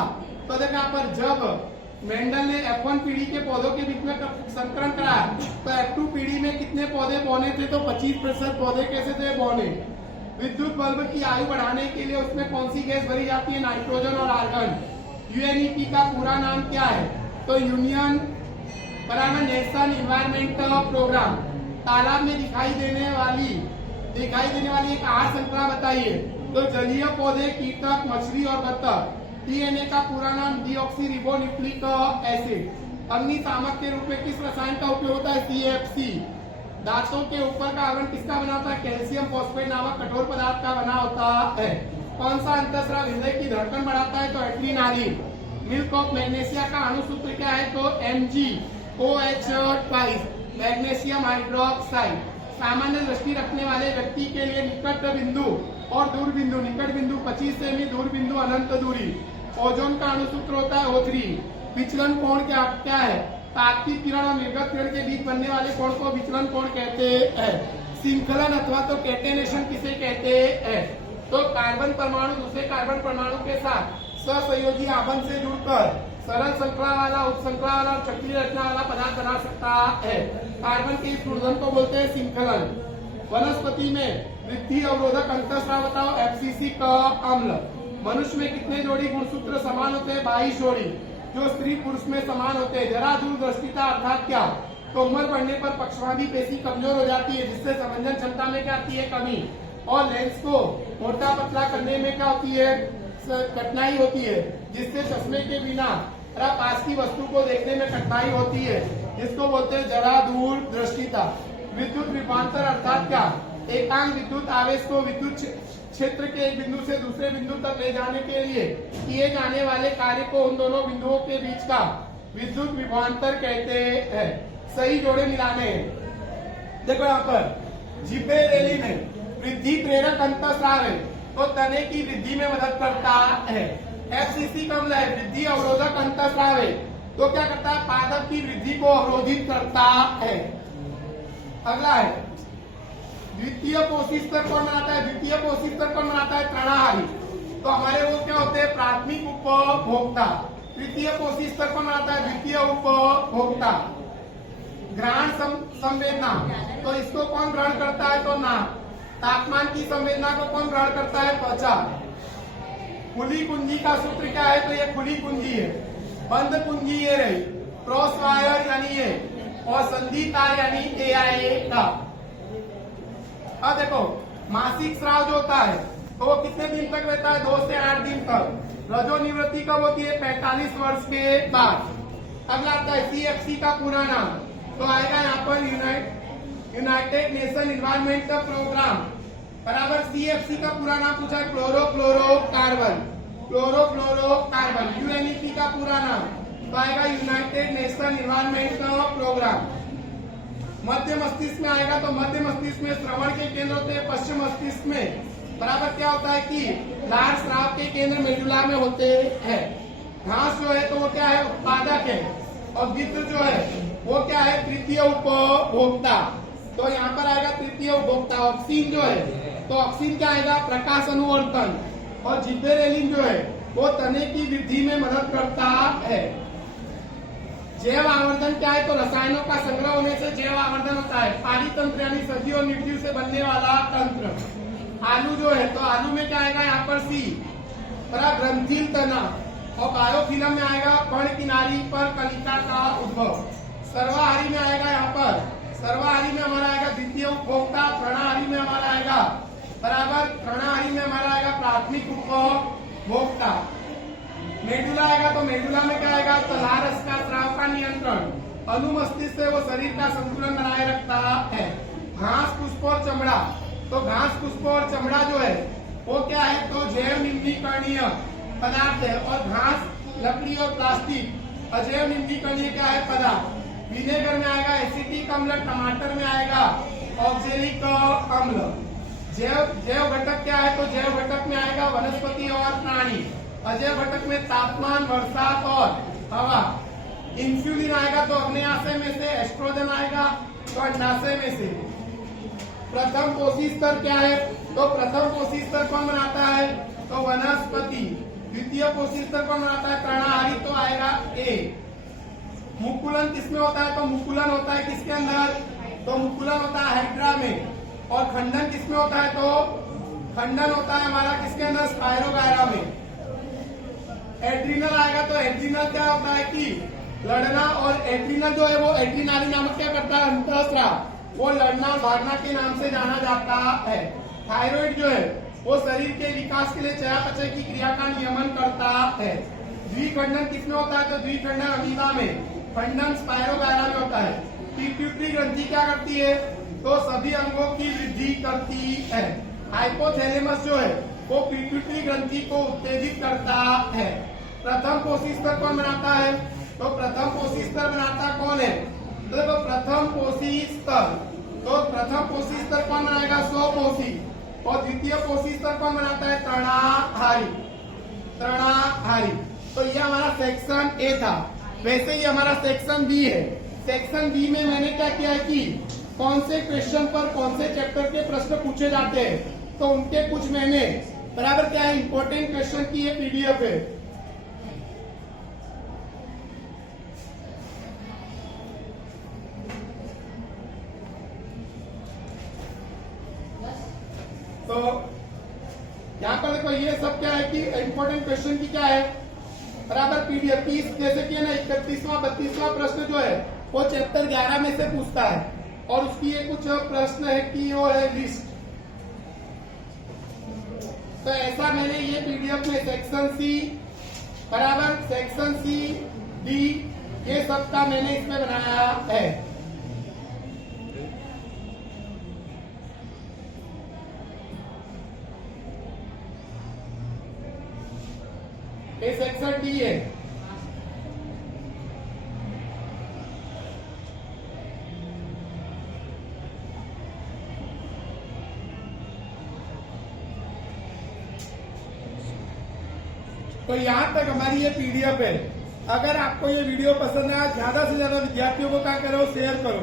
तो देखो यहाँ पर जब मेंडल ने F1 पीढ़ी के पौधों के बीच में संकरण कराया तो F2 पीढ़ी में कितने पौधे बौने थे? तो 25% पौधे कैसे थे? बौने। विद्युत बल्ब की आयु बढ़ाने के लिए उसमें कौन सी गैस भरी जाती है? नाइट्रोजन और आर्गन। यूएनईपी का पूरा नाम क्या है? तो यूनियन नेशनल इन्वायरमेंट प्रोग्राम। तालाब में दिखाई देने वाली एक आहार श्रृंखला बताइए। तो जलीय पौधे, कीटक, मछली और बत्तख। डीएनए का पूरा नाम डीऑक्सीरिबोन्यूक्लिक एसिड। अग्निशामक के रूप में किस रसायन का उपयोग होता है? सीएफसी। दांतों के ऊपर का आवरण किसका बना होता है? कैल्शियम फॉस्फेट नामक कठोर पदार्थ का बना होता है। कौन सा अंतःस्राव हृदय की धड़कन बढ़ाता है? तो एड्रेनालिन। मिल्क ऑफ मैग्नीशिया का अणुसूत्र क्या है? तो MgOH2। Magnesium hydroxide. सामान्य दृष्टि रखने वाले व्यक्ति के लिए निकट बिंदु और दूर बिंदु। निकट बिंदु 25 सेमी, दूर बिंदु अनंत दूरी। ओजोन का अणुसूत्र होता है O3। विचलन कोण क्या है? तापीय किरण और निर्गत किरण के बीच बनने वाले कोण को विचलन कोण कहते हैं। श्रृंखलन अथवा तो कैटेनेशन किसे कहते हैं? तो कार्बन परमाणु दूसरे कार्बन परमाणु के साथ सहसंयोजी आबंध से जुड़कर सरल श्रृंखला वाला, उपश्रृंखला वाला और चक्रीय रचना वाला पदार्थ बना सकता है। कार्बन के इस गुणधर्म को बोलते हैं श्रृंखलन। वनस्पति में वृद्धि अवरोधक अंतःस्राव बताओ? FCC का अम्ल। मनुष्य में कितने जोड़ी गुणसूत्र समान होते हैं? 22 जोड़ी, जो स्त्री पुरुष में समान होते हैं। जरा दूरदृष्टिता अर्थात क्या? तो उम्र बढ़ने पर पक्षवादी पेशी कमजोर हो जाती है जिससे समंजन क्षमता में क्या आती है? कमी। और लेंस को मोटा पतला करने में क्या होती है? कठिनाई होती है, जिससे चश्मे के बिना पास की वस्तु को देखने में कठिनाई होती है, जिसको बोलते हैं जरा दूर दृष्टिता। विद्युत विभवांतर अर्थात क्या? एकांक विद्युत आवेश को विद्युत क्षेत्र के एक बिंदु से दूसरे बिंदु तक ले जाने के लिए किए जाने वाले कार्य को उन दोनों बिंदुओं के बीच का विद्युत विभवांतर कहते हैं। सही जोड़े मिलाने। देखो यहाँ पर जिबेरेलिन है, वृद्धि प्रेरक अंतःस्राव है, तो तने की वृद्धि में मदद करता है। FCC का मतलब है वृद्धि अवरोधक अंतःस्राव है, तो क्या करता है, पादप की वृद्धि को अवरोधित करता है। अगला है द्वितीय पोषी स्तर कौन बनाता है, द्वितीय पोषी स्तर कौन बनाता है, तृणाहारी। तो हमारे वो क्या होते हैं, प्राथमिक उपभोक्ता। तृतीय पोषी स्तर कौन बनाता है, द्वितीय उपभोक्ता। ग्रहण संवेदना, तो इसको कौन ग्रहण करता है, तो नाक। तापमान की संवेदना को कौन ग्रहण करता है, त्वचा। खुली कुंजी का सूत्र क्या है, तो ये खुली कुंजी है। बंद कुंजी ये रही, क्रॉस वायर यानी ये, और संधि तार यानी AI का। अब देखो मासिक स्राव जो होता है तो वो कितने दिन तक रहता है, 2 से 8 दिन तक। रजोनिवृत्ति कब होती है, 45 वर्ष के बाद। अगला आता है CFC का पूरा नाम, तो आएगा यहाँ पर यूनाइटेड नेशन इन्वायरमेंट प्रोग्राम बराबर। CFC का पूरा नाम पूछा है, क्लोरोफ्लोरोकार्बन। क्लोरोफ्लोरोकार्बन। UNEP का पूरा नाम तो आएगा यूनाइटेड नेशन इन्वायरमेंट प्रोग्राम। मध्य मस्तिष्क में आएगा, तो मध्य मस्तिष्क में श्रवण के केंद्र होते हैं, पश्चिम मस्तिष्क में बराबर क्या होता है कि लार स्राव के केंद्र मेडुला में होते हैं। घास जो है तो वो क्या है, उत्पादक है, और गिद्ध जो है वो क्या है, तृतीय उपभोक्ता। तो यहाँ पर आएगा तृतीय उपभोक्ता। ऑक्सीन जो है तो ऑक्सीन क्या आएगा, प्रकाश अनुवर्तन। और जिब्बेरेलिन जो है वो तने की वृद्धि में मदद करता है। जैव आवर्धन क्या है, तो रसायनों का संग्रह होने से जैव आवर्धन होता है। पारितंत्र यानी सजीव और निर्जीव से बनने वाला तंत्र। आलू जो है तो आलू में क्या आएगा, यहाँ पर C बराबर ग्रंथिल तना। और बायोफिल्म में आएगा पर्ण किनारी पर कलिका का उद्भव। सर्वाहारी में आएगा, यहाँ पर सर्वाहारी में हमारा आएगा द्वितीय उपभोक्ता। तृणाहारी में हमारा आएगा बराबर, तृणाहारी में हमारा आएगा प्राथमिक उपभोक्ता। मेडुला आएगा, तो मेडुला में क्या आएगा, तलार रस का स्राव का नियंत्रण। अनुमस्तिष्क से वो शरीर का संतुलन बनाए रखता है। घास, पुष्प और चमड़ा, तो घास, पुष्प और चमड़ा जो है वो क्या है, तो जैव निम्नीकरणीय पदार्थ है। और घास, लकड़ी और प्लास्टिक अजैव निम्नीकरणीय क्या है, पदार्थ। विनेगर में आएगा एसिटिक अम्ल, टमाटर में आएगा ऑक्जेलिक अम्ल। जैव घटक क्या है, तो जैव घटक में आएगा वनस्पति और प्राणी। अजैव घटक में तापमान, बरसात और हवा। इंसुलिन आएगा, तो अग्न्याशय में से। एस्ट्रोजन आएगा, तो अंडाशय में से। प्रथम पोषी स्तर क्या है, तो प्रथम पोषी स्तर कौन बनाता है, तो वनस्पति। द्वितीय पोषी स्तर कौन बनाता है, तृणाहारी, तो आएगा A। मुकुलन किसमें होता है, तो मुकुलन होता है किसके अंदर, तो मुकुलन होता है हाइड्रा में। और खंडन किसमें होता है, तो खंडन होता है हमारा किसके अंदर, स्पायरोगायरा में। एड्रीनल आएगा, तो एड्रीनल क्या होता है कि लड़ना। और एड्रीनल जो है वो एड्रीनाली नामक क्या करता है, अंतःस्राव, वो लड़ना भागना के नाम से जाना जाता है। थायराइड जो है वो शरीर के विकास के लिए चयापचय की क्रिया का नियमन करता है। द्विखंडन किसमें होता है, तो द्विखंडन अमीबा में। खंडन स्पायरोगायरा में होता है। पिट्यूटरी ग्रंथि क्या करती है, तो सभी अंगों की वृद्धि करती है। हाइपोथैलेमस जो है वो पिट्यूटरी ग्रंथि को उत्तेजित करता है। प्रथम पोषी स्तर कौन बनाता है, तो प्रथम पोषी स्तर बनाता कौन है, तो देखो प्रथम पोषी स्तर, तो प्रथम पोषी स्तर कौन बनाएगा, स्वपोषी। और द्वितीय पोषी स्तर कौन बनाता है, तृणाहारी। तृणाहारी। तो ये हमारा सेक्शन A था। वैसे ही हमारा सेक्शन B है। सेक्शन B में मैंने क्या किया है कि कौन से क्वेश्चन पर कौन से चैप्टर के प्रश्न पूछे जाते हैं, तो उनके कुछ मैंने बराबर क्या है, इंपॉर्टेंट क्वेश्चन की ये PDF है। तो यहाँ पर देखो ये सब क्या है कि इंपॉर्टेंट क्वेश्चन की क्या है, बराबर PDF 30, जैसे कि ना 31वां 32वां प्रश्न जो है वो चैप्टर 11 में से पूछता है। और उसकी ये कुछ प्रश्न है कि वो है लिस्ट। तो ऐसा मैंने ये PDF में सेक्शन C बराबर सेक्शन C D ये सब का मैंने इसमें बनाया है। ये सेक्शन D है। तो यहाँ तक हमारी ये पीडीएफ है। अगर आपको ये वीडियो पसंद आया, ज्यादा से ज्यादा विद्यार्थियों को क्या करो, शेयर करो।